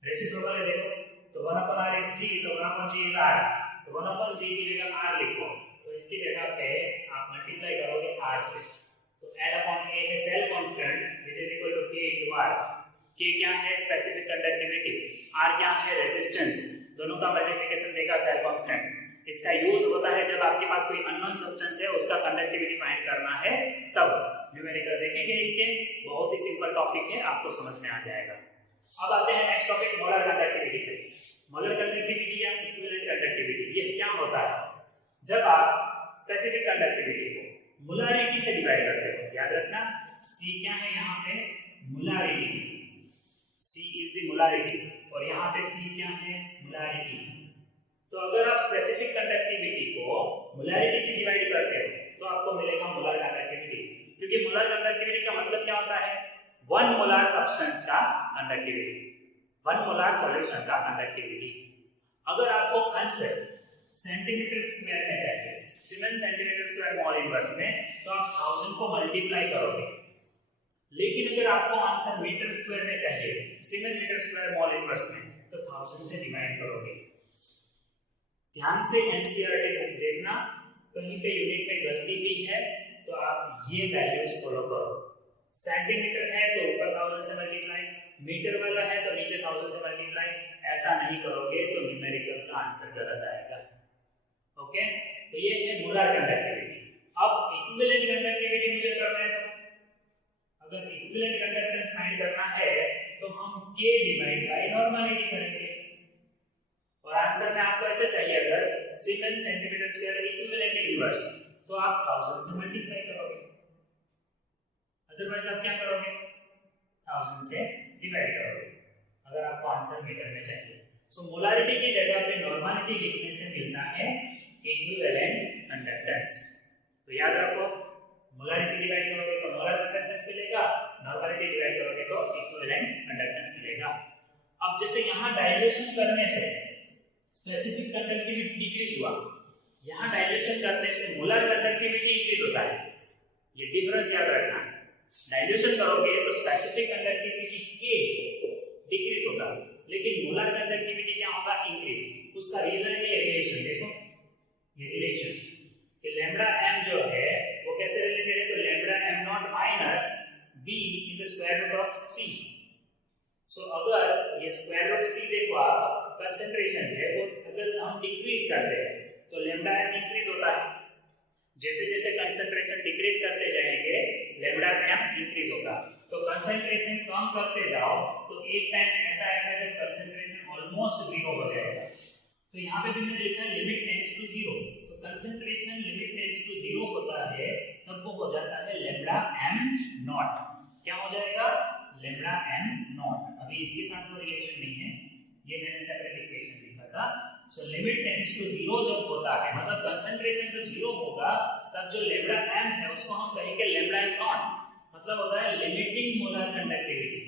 रेसिप्रोकल है, देखो, तो 1/R इज G, तो 1/G इज R, तो 1/G की जगह R लिखो, तो इसकी जगह पे आप मल्टीप्लाई करोगे R से, तो L/A है cell constant which is equal to K × R। K क्या है? स्पेसिफिक कंडक्टिविटी, R क्या है? रेजिस्टेंस। दोनों का मल्टीप्लिकेशन देगा सेल कांस्टेंट। इसका यूज होता है जब आपके पास कोई अननोन सब्सटेंस है, उसका कंडक्टिविटी फाइंड करना है, तब न्यूमेरिकल देखेंगे इसके। बहुत ही सिंपल टॉपिक है, आपको समझ में आ जाएगा। अब आते हैं नेक्स्ट टॉपिक, मोलर कंडक्टिविटी पे। मोलर कंडक्टिविटी या इक्विवेलेंट कंडक्टिविटी, ये क्या होता है? जब आप स्पेसिफिक कंडक्टिविटी को मोलारिटी से डिवाइड करते हो, याद रखना C क्या है यहाँ पे? Molarity, C is the molarity, और यहाँ पे C क्या है? मोलारिटी। तो अगर आप स्पेसिफिक कंडक्टिविटी को मोलारिटी से डिवाइड करते हो तो आपको मिलेगा मोलर कंडक्टिविटी, क्योंकि मोलर कंडक्टिविटी का मतलब क्या होता है? 1 मोलर सब्सटेंस का कंडक्टिविटी, 1 मोलर सॉल्यूशन का कंडक्टिविटी। अगर आपको आंसर सेंटीमीटर स्क्वायर में चाहिए, siemens centimetre square mole inverse में, तो आप 1000 को मल्टीप्लाई करोगे। लेकिन अगर आपको आंसर मीटर स्क्वायर में चाहिए, siemens metre square mole inverse में, तो 1000 से डिवाइड करोगे। ध्यान से एनसीईआरटी बुक देखना, कहीं पे यूनिट में गलती भी है तो आप ये वैल्यूज फॉलो करो। सेंटीमीटर है तो ऊपर 1000 से मल्टीप्लाई, मीटर वाला है तो नीचे 1000 से मल्टीप्लाई। ऐसा नहीं करोगे तो न्यूमेरिकल का आंसर गलत आएगा। ओके, तो ये है मोलर कंडक्टिविटी। अब इक्विवेलेंट कंडक्टिविटी मुझे करना है, तो अगर इक्विवेलेंट कंडक्टेंस फाइंड करना है तो हम K / नॉर्मलिटी करेंगे, और आंसर में आपको ऐसे चाहिए अगर siemens centimetre square equivalent inverse, तो आप 1000 से मल्टीप्लाई करोगे। अदरवाइज आप क्या करोगे? 1000 से डिवाइड करोगे अगर आपको आंसर मीटर में चाहिए। सो मोलारिटी की जगह पे नॉर्मलिटी लिखने से मिलता है इक्विवेलेंट कंडक्टेंस। तो याद रखो, मोलारिटी डिवाइड करोगे तो मोलर कंडक्टेंस मिलेगा, नॉर्मलिटी डिवाइड करोगे तो इक्विवेलेंट कंडक्टेंस मिलेगा। अब जैसे यहाँ डाइल्यूशन करने से स्पेसिफिक कंडक्टिविटी डिक्रीज हुआ, यहाँ डाइल्यूशन करने से मोलर कंडक्टिविटी इंक्रीज होता है। ये डिफरेंस याद रखना। डाइल्यूशन करोगे तो स्पेसिफिक कंडक्टिविटी K डिक्रीज होगा, लेकिन मोलर कंडक्टिविटी क्या होगा? इंक्रीज। उसका रीजन है ये रिलेशन। देखो ये रिलेशन कि λm जो है वो कैसे रिलेटेड है? तो λm0 - b in the square root of c। So अगर ये स्क्वायर रूट c देखो आप, कंसंट्रेशन है वो अगर हम डिक्रीज करते हैं तो λm इंक्रीज होता है। जैसे जैसे कंसंट्रेशन डिक्रीज करते जाएंगे λm इंक्रीज होगा। तो कंसंट्रेशन कम करते जाओ तो एक टाइम ऐसा आएगा जब कंसंट्रेशन ऑलमोस्ट 0 हो जाएगा। तो यहाँ पे भी मैंने लिखा है लिमिट टेंड्स टू 0। तो कंसंट्रेशन लिमिट टेंड्स टू 0 होता है तब वो हो जाता है λm0। क्या हो जाएगा? λm0। अभी इसके साथ कोई रिलेशन नहीं है, ये मैंने सेपरेट इक्वेशन लिखा था। So limit tends to zero जब होता है, मतलब कंसंट्रेशन जब जीरो होगा, तब जो लैम्डा m है उसको हम कहेंगे लैम्डा m नॉट, मतलब होता है लिमिटिंग मोलर कंडक्टिविटी।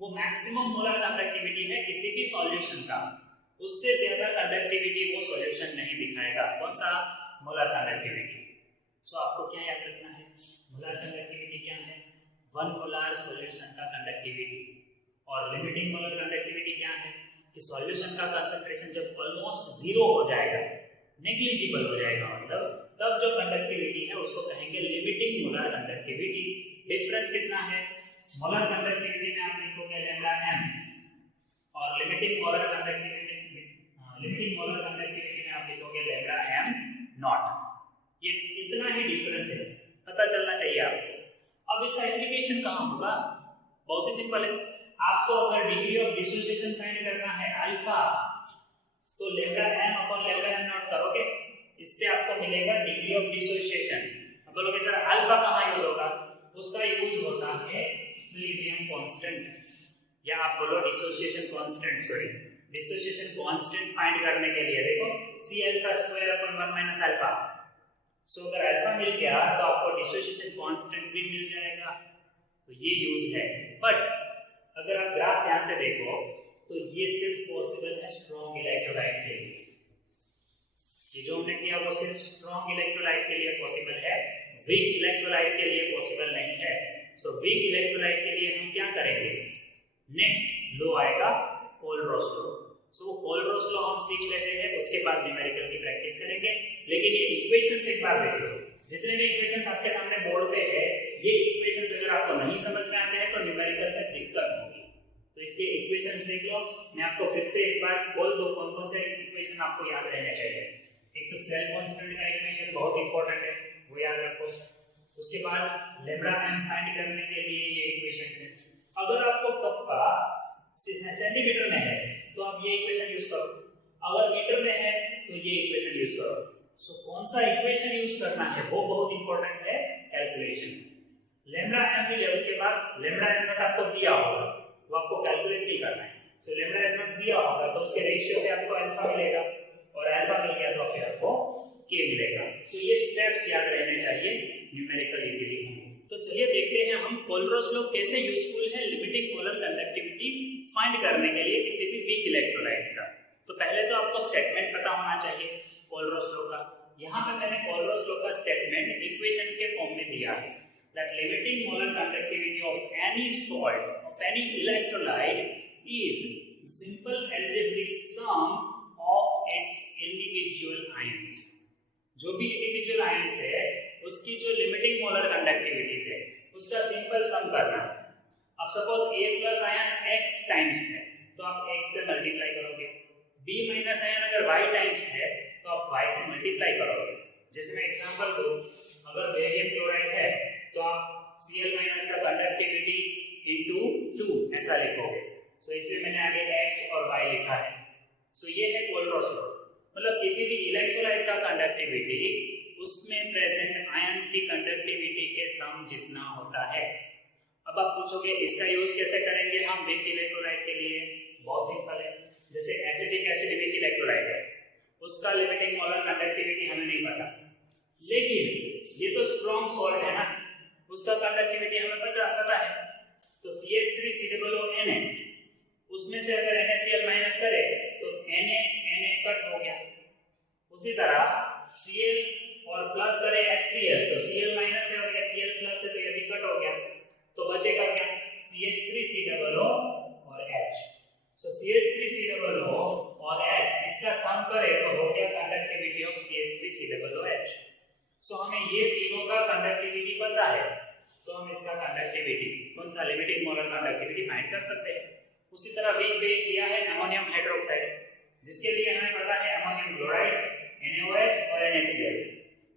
वो मैक्सिमम मोलर कंडक्टिविटी है किसी भी सॉल्यूशन का, उससे ज्यादा कंडक्टिविटी वो सॉल्यूशन नहीं दिखाएगा। कौन सा? Molar conductivity. सो आपको क्या याद रखना है? मोलर कंडक्टिविटी क्या है? 1 मोलर सॉल्यूशन का कंडक्टिविटी। और लिमिटिंग मोलर कंडक्टिविटी क्या है? कि सॉल्यूशन का कंसंट्रेशन जब ऑलमोस्ट जीरो हो जाएगा, नेग्लिजिबल हो जाएगा, मतलब तब जो कंडक्टिविटी है उसको कहेंगे लिमिटिंग मोलर कंडक्टिविटी। डिफरेंस कितना है? मोलर कंडक्टिविटी में आप लिखोगे लैम्डा m और लिमिटिंग मोलर कंडक्टिविटी में आप लिखोगे लैम्डा m नॉट। ये इतना ही डिफरेंस है, पता चलना चाहिए आपको। अब इसका एप्लीकेशन कहाँ होगा? बहुत ही सिंपल है। आपको अगर डिग्री ऑफ डिसोसिएशन फाइंड करना है अल्फा, तो lambda m upon lambda m not करोगे, इससे आपको मिलेगा डिग्री ऑफ डिसोसिएशन। अब बोलोगे सर अल्फा कहाँ यूज होगा? उसका यूज होता है इक्विलिब्रियम कांस्टेंट, या आप बोलो dissociation constant, sorry dissociation constant find करने के लिए। देखो c alpha square upon 1 minus alpha. So अगर अल्फा मिल गया तो आपको डिसोसिएशन कांस्टेंट भी मिल जाएगा, तो ये यूज है। बट अगर आप ग्राफ ध्यान से देखो तो ये सिर्फ पॉसिबल है स्ट्रॉन्ग इलेक्ट्रोलाइट के लिए। ये जो हमने किया वो सिर्फ स्ट्रॉन्ग इलेक्ट्रोलाइट के लिए पॉसिबल है, वीक इलेक्ट्रोलाइट के लिए पॉसिबल नहीं है। सो वीक इलेक्ट्रोलाइट के लिए हम क्या करेंगे? नेक्स्ट लो आएगा कोलरोस लो। सो कोलरोस लो हम सीख लेते हैं, उसके बाद न्यूमेरिकल की प्रैक्टिस करेंगे। लेकिन ये इक्वेशंस एक बार देख लो, जितने भी इक्वेशंस आपके सामने बोर्ड पे है, ये इक्वेशंस अगर आपको नहीं समझ में आते हैं तो न्यूमेरिकल में दिक्कत होगी। तो इसके इक्वेशंस देख लो, मैं आपको फिर से एक बार बोल दो कौन कौन से इक्वेशन आपको याद रहने चाहिए। एक तो सेल कांस्टेंट का इक्वेशन बहुत इंपॉर्टेंट है, वो याद रखो। उसके बाद लैम्डा m फाइंड करने के लिए ये इक्वेशंस है। अगर आपको कप्पा सेंटीमीटर में है तो आप ये इक्वेशन यूज करो, अगर मीटर में है तो ये इक्वेशन यूज करो। सो कौन सा इक्वेशन यूज करना है वो बहुत इंपॉर्टेंट है, कैलकुलेशन। लैम्डा m मिले, उसके बाद लैम्डा m नॉट आपको दिया होगा, वो आपको कैलकुलेट नहीं करना है। सो लैम्डा m नॉट दिया होगा तो उसके रेशियो से आपको अल्फा मिलेगा, और अल्फा मिल गया तो फिर आपको k मिलेगा। तो ये स्टेप्स याद रहने चाहिए, न्यूमेरिकल इजीली होंगे। तो चलिए देखते हैं हम कोलरोस लॉ कैसे यूजफुल है लिमिटिंग मोलर कंडक्टिविटी फाइंड करने के लिए किसी भी वीक इलेक्ट्रोलाइट का। तो पहले तो आपको स्टेटमेंट पता होना चाहिए कोलरोस लॉ का। यहाँ पे मैंने कोलरोस लॉ का स्टेटमेंट इक्वेशन के फॉर्म में दिया है, that limiting molar conductivity of any salt of any electrolyte is simple algebraic sum of its individual ions. जो भी इंडिविजुअल आयंस है उसकी जो लिमिटिंग मोलर कंडक्टिविटीज है उसका सिंपल सम करना है। अब suppose a plus ion x times है तो आप x से मल्टीप्लाई करोगे, b माइनस आयन अगर y टाइम्स है तो आप y से मल्टीप्लाई करोगे। जैसे मैं एग्जांपल दूं, अगर बेरियम क्लोराइड है तो आप Cl माइनस का कंडक्टिविटी इनटू 2 ऐसा लिखोगे। सो इसलिए मैंने आगे x और y लिखा है। सो ये है कोलरोस लॉ, मतलब किसी भी इलेक्ट्रोलाइट का कंडक्टिविटी उसमें प्रेजेंट आयंस की कंडक्टिविटी के सम जितना होता है। अब आप पूछोगे इसका यूज कैसे करेंगे हम वीक इलेक्ट्रोलाइट के लिए? बहुत सिंपल है। जैसे एसिटिक एसिड वीक इलेक्ट्रोलाइट है, उसका लिमिटिंग मोलर कंडक्टिविटी हमें नहीं पता, लेकिन ये तो स्ट्रॉन्ग सॉल्ट है ना, उसका कंडक्टिविटी हमें पता है। तो CH3COONA, उसमें से अगर NaCl माइनस करे तो Na कट हो गया। उसी तरह Cl और प्लस करे HCl तो Cl माइनस है और ये Cl प्लस है तो ये भी कट हो गया। तो बचेगा क्या? CH3COO और H। सो CH3COO और H इसका सम करे तो हो गया कंडक्टिविटी ऑफ CH3COOH। सो हमें ये तीनों का कंडक्टिविटी पता है, तो हम इसका कंडक्टिविटी कौन सा लिमिटिंग मोलर कंडक्टिविटी फाइंड कर सकते हैं। उसी तरह वीक बेस दिया है अमोनियम हाइड्रोक्साइड, जिसके लिए हमें पता है अमोनियम क्लोराइड, NaOH और NaCl।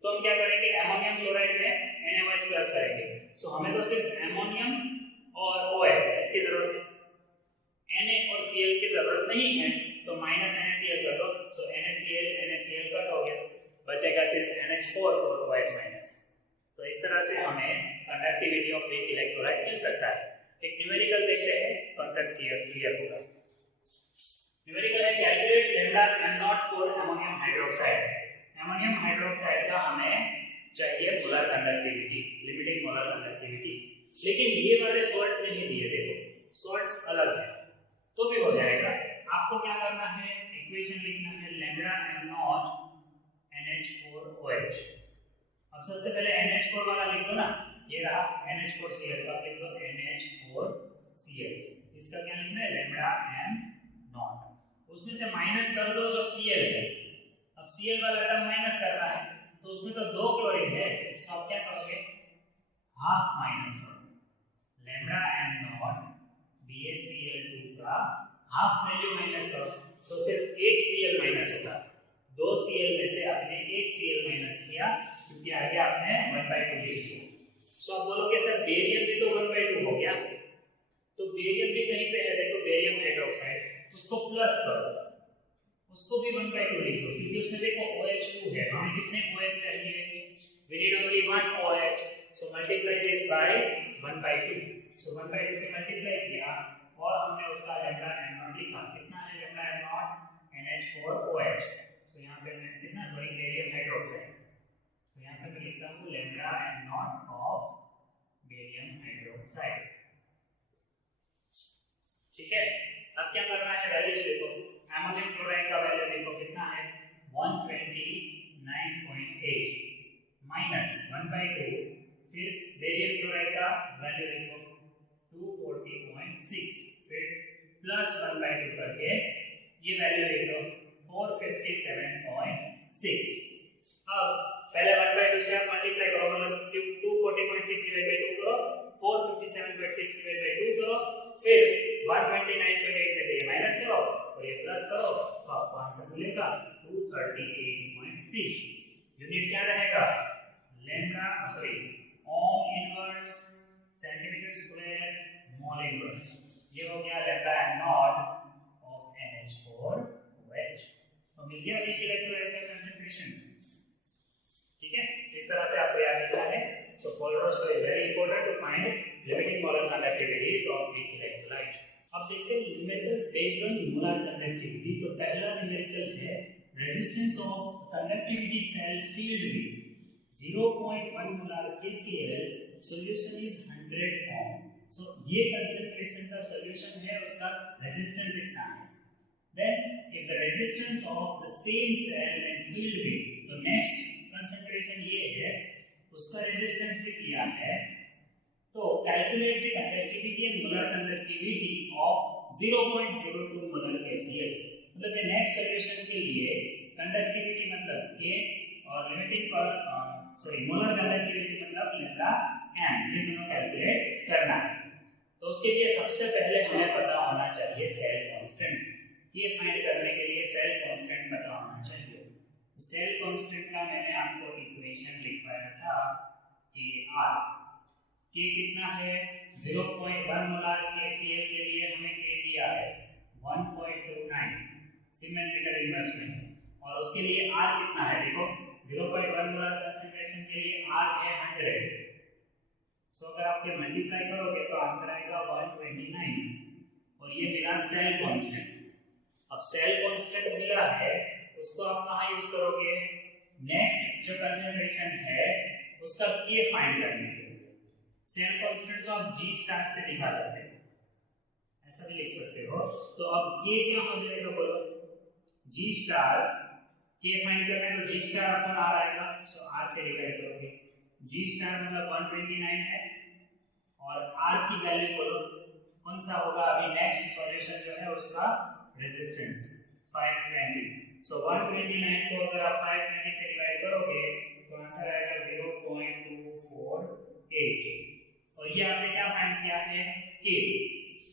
तो हम क्या करेंगे? अमोनियम क्लोराइड में NaOH प्लस करेंगे। सो हमें तो सिर्फ अमोनियम और OH इसकी जरूरत है, Na और Cl की जरूरत नहीं है, तो माइनस NaCl कर दो। सो NaCl कट हो गया, बचेगा सिर्फ NH4 और OH माइनस। तो इस तरह से हमें कंडक्टिविटी ऑफ वीक इलेक्ट्रोलाइट मिल सकता है। एक न्यूमेरिकल देखते हैं, कॉन्सेप्ट क्लियर होगा। न्यूमेरिकल है calculate lambda am not for ammonium hydroxide. Ammonium hydroxide का हमें चाहिए molar conductivity, limiting molar conductivity, लेकिन ये वाले सॉल्ट नहीं दिए, देखो सॉल्ट्स अलग है तो भी हो जाएगा। आपको क्या करना है, इक्वेशन लिखना है लैम्डा एम नॉट NH4OH। अब सबसे पहले NH4 वाला लिख दो ना, ये रहा NH4Cl, तो आप लिख दो NH4Cl। इसका क्या लिखना है, लैम्डा एम नॉट। उसमें से माइनस कर दो जो Cl है। अब Cl वाला टर्म माइनस करना है तो उसमें तो 2 क्लोरीन है, तो आप क्या करोगे, हाफ माइनस करो, लैम्डा एम नॉट BaCl2 का हाफ वैल्यू माइनस करो तो सिर्फ एक Cl माइनस होगा। 2 Cl में से आपने एक Cl माइनस किया क्योंकि आगे आपने 1/2 लिख दिया। सो आप बोलोगे सर बेरियम भी तो 1/2 हो गया, तो बेरियम भी कहीं पे है, देखो बेरियम हाइड्रोक्साइड, उसको प्लस करो, उसको भी 1/2 लिख दो क्योंकि उसमें देखो OH2 है, हमें कितने OH चाहिए, we need only 1 OH, so multiply this by 1/2, so 1/2 से मल्टीप्लाई किया और हमने उसका लैम्डा एम नॉट लिखा, कितना है लैम्डा एम नॉट NH4OH। तो यहाँ पे मैं कितना, सॉरी बेरियम हाइड्रोक्साइड, तो यहाँ पे मैं लिखता हूँ lambda am not of barium hydroxide. ठीक है, अब क्या करना है, वैल्यूज देखो, अमोनियम क्लोराइड का वैल्यू देखो कितना है 129.8 माइनस 1/2, फिर बेरियम क्लोराइड का वैल्यू देखो 240.6, फिर प्लस 1/2 करके ये वैल्यू लिख दो 457.6। अब पहले 1/2 से आप मल्टीप्लाई करो, मतलब 240.6 डिवाइड बाय 2 करो, 457.6 डिवाइड बाय 2 करो, फिर 129.8 में से ये माइनस करो और ये प्लस करो तो आपको आंसर मिलेगा 238.3। यूनिट क्या रहेगा, lambda sorry ohm inverse centimetre square mole inverse, ये हो गया lambda am not of NH4OH। तो मिल गया एक इलेक्ट्रोलाइट का कंसंट्रेशन। ठीक है, इस तरह से आपको याद रखना है। So Kohlrausch is very important to find limiting molar conductivities of weak electrolyte. अब देखते हैं numericals based on molar conductivity. तो पहला न्यूमेरिकल है resistance of conductivity cell filled with 0.1 molar KCl solution is 100 ohm. So ये concentration का solution है, उसका रेजिस्टेंस इतना है। Then if the resistance of the same cell and filled with, तो नेक्स्ट कंसंट्रेशन ये है, उसका रेजिस्टेंस भी दिया है, तो calculate the conductivity and molar conductivity of 0.02 molar KCl। मतलब ये नेक्स्ट सॉल्यूशन के लिए कंडक्टिविटी मतलब K और लिमिटिंग मोलर कंडक्टिविटी मतलब लैम्डा m, ये दोनों कैलकुलेट करना है। तो उसके लिए सबसे पहले हमें पता होना चाहिए सेल कांस्टेंट। ये फाइंड करने के लिए सेल कांस्टेंट पता होना चाहिए। तो सेल कांस्टेंट का मैंने आपको इक्वेशन लिखवाया था कि R K कितना है, 0.1 मोलर KCl के लिए हमें K दिया है 1.29 सीमेन मीटर इनवर्स में, और उसके लिए R कितना है, देखो 0.1 मोलर कंसंट्रेशन के लिए R है 100। सो अगर आप ये मल्टीप्लाई करोगे तो आंसर आएगा 129, और ये मिला सेल कांस्टेंट। अब सेल कांस्टेंट मिला है, उसको आप कहाँ यूज करोगे, नेक्स्ट जो कंसंट्रेशन है उसका K फाइंड करने के लिए। सेल कांस्टेंट को आप G स्टार से दिखा सकते हो, ऐसा भी लिख सकते हो। तो अब K क्या हो जाएगा, बोलो G स्टार, K फाइंड करना है तो G स्टार अपन R आएगा, सो R से डिवाइड करोगे। G स्टार मतलब 129 है, और R की वैल्यू बोलो कौन सा होगा, अभी नेक्स्ट सॉल्यूशन जो है उसका रेजिस्टेंस 520। सो 129 को अगर आप 520 से डिवाइड करोगे तो आंसर आएगा 0.248, और ये आपने क्या फाइंड किया है, K।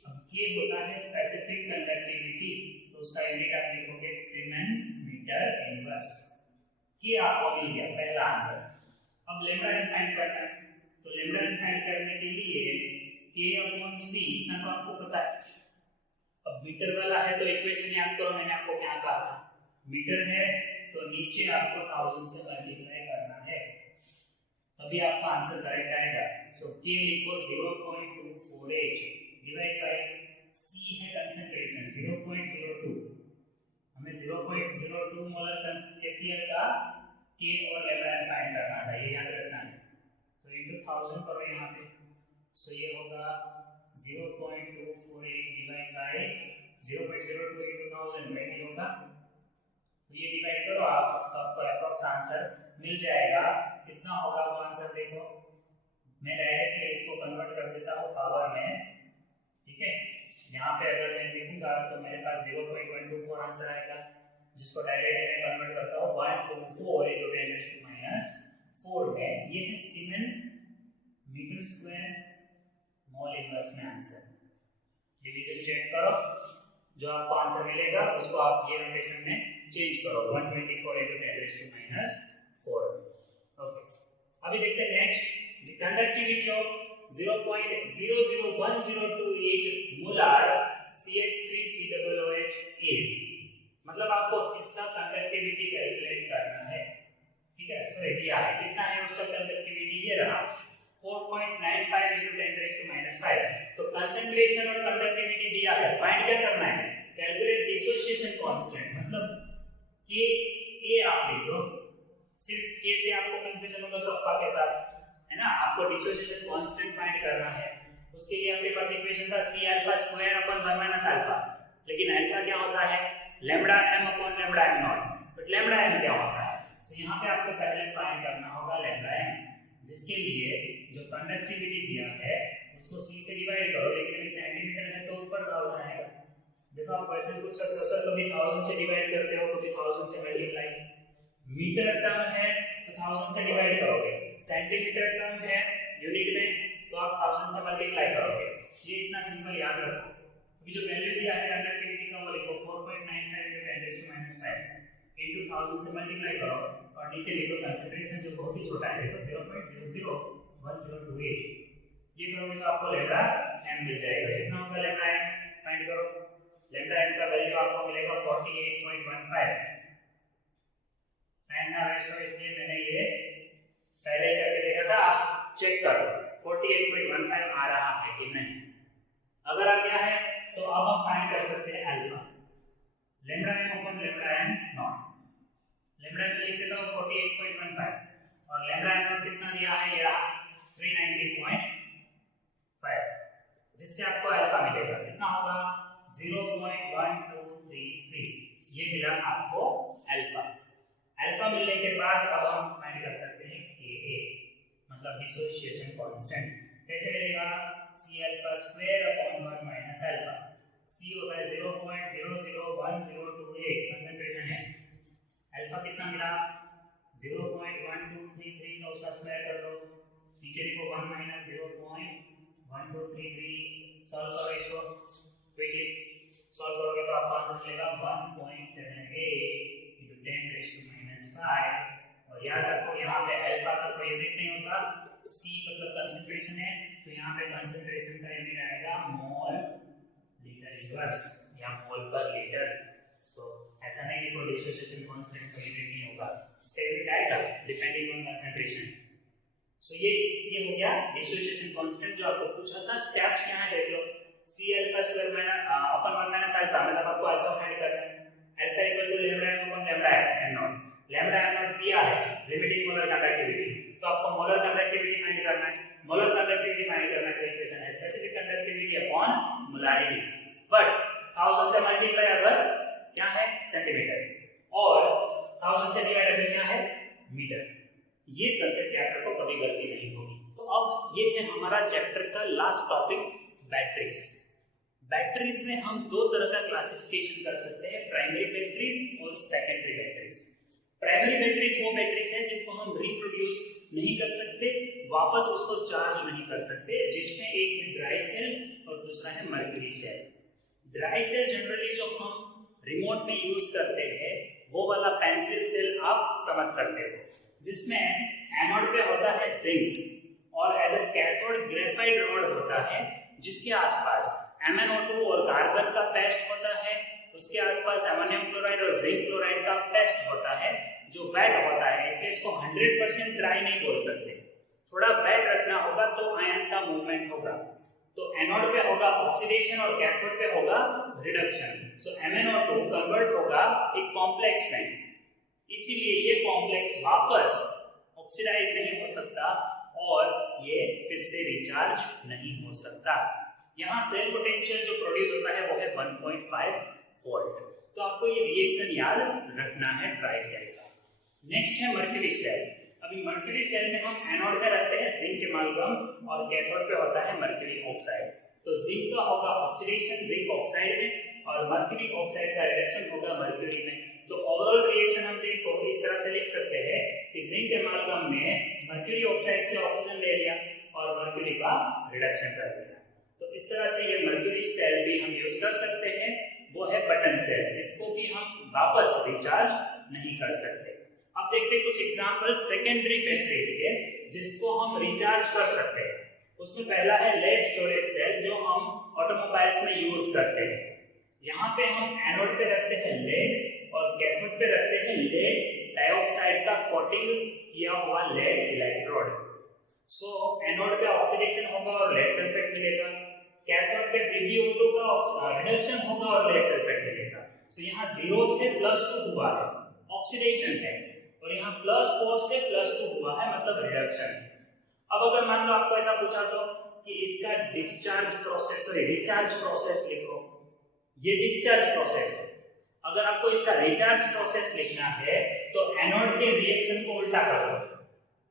अब K होता है स्पेसिफिक कंडक्टिविटी, तो उसका यूनिट आप लिखोगे सीमेन मीटर इनवर्स। K आपको मिल गया पहला आंसर। अब लैम्डा एन फाइंड करना है, तो लैम्डा एन फाइंड करने के लिए K/C इतना तो आपको पता है। अब मीटर वाला है तो इक्वेशन याद करो, मैंने आपको क्या कहा था, मीटर है तो नीचे आपको 1000 से मल्टीप्लाई करना है, तभी आपका आंसर करेक्ट आएगा। सो K लिखो 0.248 डिवाइड बाय C है कंसंट्रेशन 0.02, हमें 0.02 मोलर KCl का K और लैम्डा एन फाइंड करना था, ये याद रखना है। तो इनटू 1000 करो यहाँ पे, सो ये होगा 0.248 डिवाइड बाय 0.02 इनटू 1000 20 होगा। तो ये डिवाइड करो आप, तो आपको अप्रॉक्स आंसर मिल जाएगा। कितना होगा वो आंसर देखो, मैं डायरेक्टली इसको कन्वर्ट कर देता हूँ पावर में, ठीक है। यहाँ पे अगर मैं देखूंगा तो मेरे पास 0.124 आंसर आएगा, जिसको डायरेक्टली मैं कन्वर्ट करता हूँ 124 into 10⁻⁴ में। ये है सीमेन मीटर स्क्वायर मोल इनवर्स में आंसर। डिवीजन चेक करो, जो आपको आंसर मिलेगा उसको आप ये नोटेशन में चेंज करो 124 into 10⁻⁴। ओके, अभी देखते हैं next, the conductivity of 0.001028 molar CH3COOH is, मतलब आपको इसका कंडक्टिविटी कैलकुलेट करना है, ठीक है। सो दिया है कितना है उसका कंडक्टिविटी, ये रहा 4.95 into 10⁻⁵। तो कंसंट्रेशन और कंडक्टिविटी दिया है, फाइंड क्या करना है, कैलकुलेट डिसोसिएशन कांस्टेंट। मतलब के ए आप लिख दो, सिर्फ के से आपको कंफ्यूजन होगा तो अप्पा के साथ, है ना। आपको डिसोसिएशन कांस्टेंट फाइंड करना है, उसके लिए आपके पास इक्वेशन था C alpha square upon 1 minus alpha, लेकिन अल्फा क्या होता है, lambda m upon lambda m not, but lambda m क्या होता है। सो यहाँ पे आपको पहले फाइंड करना होगा लैम्डा m, जिसके लिए जो कंडक्टिविटी दिया है उसको C से डिवाइड करो, लेकिन अभी सेंटीमीटर है तो ऊपर 1000 आएगा। देखो आप वैसे पूछ सकते हो सर कभी 1000 से डिवाइड करते हो, कभी 1000 से मल्टीप्लाई, मीटर टर्म है तो 1000 से डिवाइड करोगे, सेंटीमीटर टर्म है यूनिट में तो आप 1000 से मल्टीप्लाई करोगे। ये इतना सिंपल याद रखो। अभी जो वैल्यू दिया है कंडक्टिविटी का वो लिखो 4.95 into 10⁻⁵ into 1000 से मल्टीप्लाई करो और नीचे लिखो कंसंट्रेशन जो बहुत ही छोटा है, देखो 0.001028। ये करोगे तो आपको लैम्डा m मिल जाएगा। कितना होगा लैम्डा m, फाइंड करो। लैम्डा m का वैल्यू आपको मिलेगा 48.15। टाइम ना वेस्ट हो इसलिए मैंने ये पहले ही करके देखा था, आप चेक करो 48.15 आ रहा है कि नहीं। अगर आ गया है तो अब हम फाइंड कर सकते हैं alpha, lambda m upon lambda m naught. Lambda m लिख देता हूं 48.15 और लैम्डा m नॉट कितना दिया है, ये 390.5, जिससे आपको अल्फा मिलेगा। कितना होगा 0.1233, ये मिला आपको अल्फा। अल्फा मिलने के बाद अब हम फाइंड कर सकते हैं Ka, मतलब डिसोसिएशन कांस्टेंट। कैसे मिलेगा, C alpha square upon 1 minus alpha। C होता है 0.001028 कंसंट्रेशन है, अल्फा कितना मिला 0.1233 का उसका स्क्वायर कर दो, नीचे लिखो 1 minus 0.1233। सॉल्व करो इसको, क्विकली सॉल्व करोगे तो आपका आंसर मिलेगा 1.78 into 10⁻⁵। और याद रखो यहाँ पे अल्फा का कोई यूनिट नहीं होता, C मतलब कंसंट्रेशन है, तो यहाँ पे कंसंट्रेशन का यूनिट आएगा मोल लीटर इनवर्स या मोल पर लीटर। तो ऐसा नहीं कि कोई डिसोसिएशन कांस्टेंट का यूनिट नहीं होगा, इसका यूनिट आएगा डिपेंडिंग ऑन कंसंट्रेशन। सो ये हो गया डिसोसिएशन कांस्टेंट जो आपको पूछा था। स्टेप्स क्या है देख लो, C alpha square upon 1 minus alpha, मतलब आपको अल्फा फाइंड करना है। Alpha equal to lambda m upon lambda m naught. Lambda m naught दिया है लिमिटिंग मोलर कंडक्टिविटी, तो आपको मोलर कंडक्टिविटी फाइंड करना है। मोलर कंडक्टिविटी फाइंड करने का इक्वेशन है specific conductivity upon molarity, but 1000 से मल्टीप्लाई अगर क्या है सेंटीमीटर और 1000 से डिवाइड अगर क्या है मीटर। ये कंसेप्ट याद रखो, कभी गलती नहीं होगी। तो अब ये है हमारा चैप्टर का लास्ट टॉपिक, बैटरीज। बैटरीज में हम दो तरह का क्लासिफिकेशन कर सकते हैं, प्राइमरी बैटरीज और सेकेंडरी बैटरीज। प्राइमरी बैटरीज वो बैटरीज है जिसको हम रिप्रोड्यूस नहीं कर सकते, वापस उसको चार्ज नहीं कर सकते, जिसमें एक है ड्राई सेल और दूसरा है mercury cell. Dry cell generally जो हम रिमोट में यूज करते हैं वो वाला पेंसिल सेल आप समझ सकते हो, जिसमें एनोड पे होता है जिंक और as a cathode graphite rod होता है, जिसके आसपास MnO2 और कार्बन का पेस्ट होता है, उसके आसपास अमोनियम क्लोराइड और जिंक क्लोराइड का पेस्ट होता है जो वेट होता है। इसलिए इसको 100% ड्राई नहीं बोल सकते, थोड़ा वेट रखना होगा तो आयंस का मूवमेंट होगा। तो तो एनोड पे होगा ऑक्सीडेशन और कैथोड पे होगा रिडक्शन। सो MnO2 कन्वर्ट होगा एक कॉम्प्लेक्स में, इसीलिए ये कॉम्प्लेक्स वापस ऑक्सीडाइज नहीं हो सकता और ये फिर से रिचार्ज नहीं हो सकता। यहाँ सेल पोटेंशियल जो प्रोड्यूस होता है वो है 1.5 वोल्ट। तो आपको ये रिएक्शन याद रखना है ड्राई सेल का। नेक्स्ट है मर्क्यूरी सेल। अभी मर्क्यूरी सेल में हम एनोड पे रखते हैं जिंक एमाल्गम और कैथोड पे होता है मर्क्यूरी ऑक्साइड। तो जिंक का होगा ऑक्सीडेशन जिंक ऑक्साइड में और मर्क्यूरी ऑक्साइड का रिडक्शन होगा मर्क्यूरी में। तो ओवरऑल रिएक्शन हम देखो इस तरह से लिख सकते हैं कि जिंक एमाल्गम ने मर्क्यूरी ऑक्साइड से ऑक्सीजन ले लिया और मर्क्यूरी का रिडक्शन कर दिया। तो इस तरह से ये मर्क्यूरी सेल भी हम यूज कर सकते हैं, वो है बटन सेल। इसको भी हम वापस रिचार्ज नहीं कर सकते। अब देखते हैं कुछ एग्जांपल सेकेंडरी बैटरीज के जिसको हम रिचार्ज कर सकते हैं। उसमें पहला है लेड स्टोरेज सेल जो हम ऑटोमोबाइल्स में यूज करते हैं। यहाँ पे हम एनोड पे रखते हैं लेड और कैथोड पे रखते हैं लेड डाइऑक्साइड का कोटिंग किया हुआ लेड इलेक्ट्रोड। सो एनोड पे ऑक्सीडेशन होगा और लेड सल्फेट मिलेगा, कैथोड पे PbO2 का रिडक्शन होगा और लेड सल्फेट मिलेगा। सो यहाँ 0 से +2 हुआ है, ऑक्सीडेशन है, और यहाँ +4 से +2 हुआ है, मतलब रिडक्शन है। अब अगर मान लो आपको ऐसा पूछा तो कि इसका discharge process sorry recharge process लिखो, ये डिस्चार्ज प्रोसेस है। अगर आपको इसका रिचार्ज प्रोसेस लिखना है तो एनोड के रिएक्शन को उल्टा कर दो।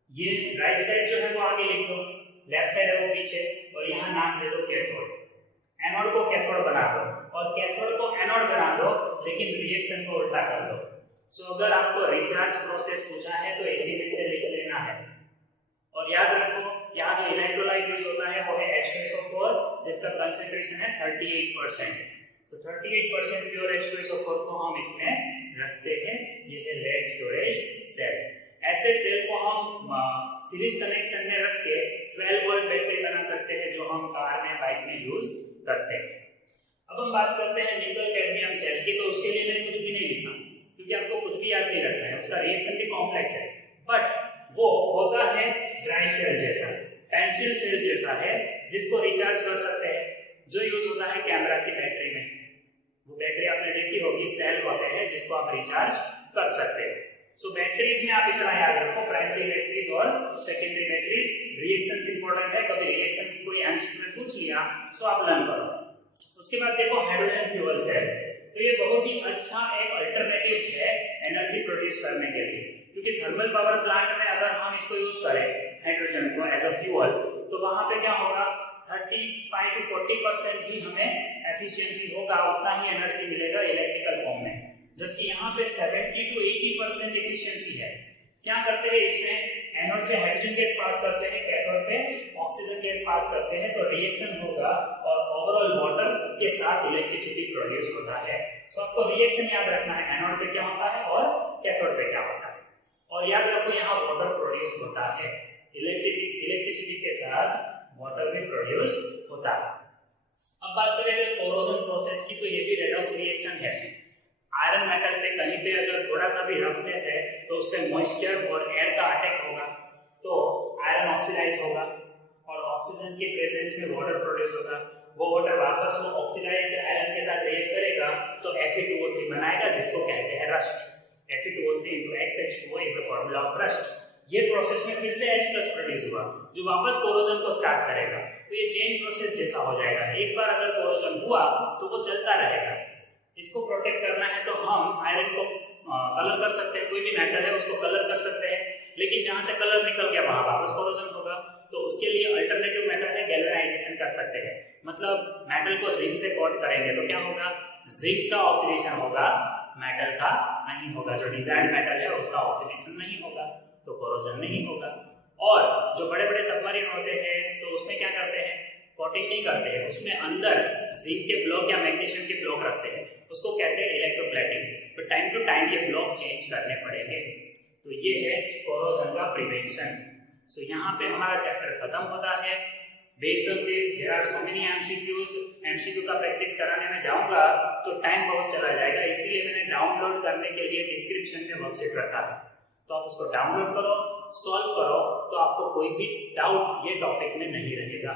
ये राइट साइड जो है वो आगे लिख दो, लेफ्ट साइड है वो पीछे, और यहाँ नाम दे दो कैथोड। एनोड को कैथोड बना दो और कैथोड को एनोड बना दो, लेकिन रिएक्शन को उल्टा कर दो। सो अगर आपको रिचार्ज प्रोसेस पूछा है तो इसी में से लिख लेना है। और याद रखो यहाँ जो इलेक्ट्रोलाइट यूज होता है वो है H2SO4 जिसका कंसंट्रेशन है 38%। तो 38% प्योर H2SO4 को हम इसमें रखते हैं। ये है लेड स्टोरेज सेल। ऐसे सेल को हम सीरीज कनेक्शन में रख के 12 वोल्ट बैटरी बना सकते हैं जो हम कार में बाइक में यूज करते हैं। अब हम बात करते हैं निकल कैडमियम सेल की। तो उसके लिए मैंने कुछ भी नहीं लिखा क्योंकि आपको कुछ भी याद नहीं रखना है, उसका रिएक्शन भी कॉम्प्लेक्स है, बट वो होता है ड्राई सेल जैसा, पेंसिल सेल जैसा है जिसको रिचार्ज कर सकते हैं, जो यूज होता है कैमरा की बैटरी में। वो बैटरी आपने देखी होगी, सेल होते हैं जिसको आप रिचार्ज कर सकते हैं। सो बैटरीज में आप इतना याद रखो, प्राइमरी बैटरीज और सेकेंडरी बैटरीज। रिएक्शंस इंपॉर्टेंट है, कभी रिएक्शंस की कोई एमसीक्यू में पूछ लिया सो आप लर्न करो। उसके बाद देखो हाइड्रोजन फ्यूल सेल। तो ये बहुत ही अच्छा एक अल्टरनेटिव है एनर्जी प्रोड्यूस करने के लिए, क्योंकि थर्मल पावर प्लांट में अगर हम इसको यूज करें हाइड्रोजन को एज अ फ्यूल तो वहां पे क्या होगा 35 to 40% ही हमें एफिशिएंसी होगा, उतना ही एनर्जी मिलेगा इलेक्ट्रिकल फॉर्म में, जबकि यहाँ पे 70 to 80% एफिशिएंसी है। क्या करते हैं इसमें, एनोड पे हाइड्रोजन गैस पास करते हैं, कैथोड पे ऑक्सीजन गैस पास करते हैं, तो रिएक्शन होगा और ओवरऑल वाटर के साथ इलेक्ट्रिसिटी प्रोड्यूस होता है। सो आपको रिएक्शन याद रखना है, एनोड पे क्या होता है और कैथोड पे क्या होता है। और याद रखो यहाँ वाटर प्रोड्यूस होता है, इलेक्ट्रिसिटी के साथ वाटर भी प्रोड्यूस होता है। अब बात करें कोरोजन प्रोसेस की, तो ये भी रेडॉक्स रिएक्शन है। आयरन मेटल पे कहीं पे अगर थोड़ा सा भी रफनेस है तो उस पे मॉइस्चर और एयर का अटैक होगा तो आयरन ऑक्सीडाइज होगा और ऑक्सीजन के प्रेजेंस में वाटर प्रोड्यूस होगा। वो वाटर वापस वो ऑक्सीडाइज्ड आयरन के साथ रिएक्ट करेगा तो Fe2O3 बनाएगा जिसको कहते हैं rust. Fe2O3 into XH2O is the formula of rust। ये प्रोसेस में फिर से H+ प्रोड्यूस हुआ जो वापस कोरोजन को स्टार्ट करेगा, तो ये चेन प्रोसेस जैसा हो जाएगा। एक बार अगर कोरोजन हुआ तो वो चलता रहेगा। इसको प्रोटेक्ट करना है तो हम आयरन को कलर कर सकते हैं, कोई भी मेटल है उसको कलर कर सकते हैं, लेकिन जहां से कलर निकल गया वहां वापस कोरोजन होगा। तो उसके लिए अल्टरनेटिव मेथड है गैल्वेनाइजेशन कर सकते हैं, मतलब मेटल को जिंक से कोट करेंगे तो क्या होगा, जिंक का ऑक्सीडेशन होगा, मेटल का नहीं होगा। जो डिजायर्ड मेटल है उसका ऑक्सीडेशन नहीं होगा तो कोरोजन नहीं होगा। और जो बड़े बड़े सबमरीन होते हैं तो उसमें क्या करते हैं, कोटिंग नहीं करते हैं, उसमें अंदर जिंक के ब्लॉक या मैग्नीशियम के ब्लॉक रखते हैं, उसको कहते हैं इलेक्ट्रोप्लेटिंग। तो टाइम टू टाइम ये ब्लॉक चेंज करने पड़ेंगे। तो ये है कोरोजन का प्रिवेंशन। सो यहाँ पे हमारा चैप्टर खत्म होता है। Based on this there are so many MCQ का प्रैक्टिस कराने में जाऊंगा तो टाइम बहुत चला जाएगा, इसीलिए मैंने डाउनलोड करने के लिए डिस्क्रिप्शन में वर्कशीट रखा है, तो आप उसको डाउनलोड करो, सॉल्व करो, तो आपको कोई भी डाउट ये टॉपिक में नहीं रहेगा।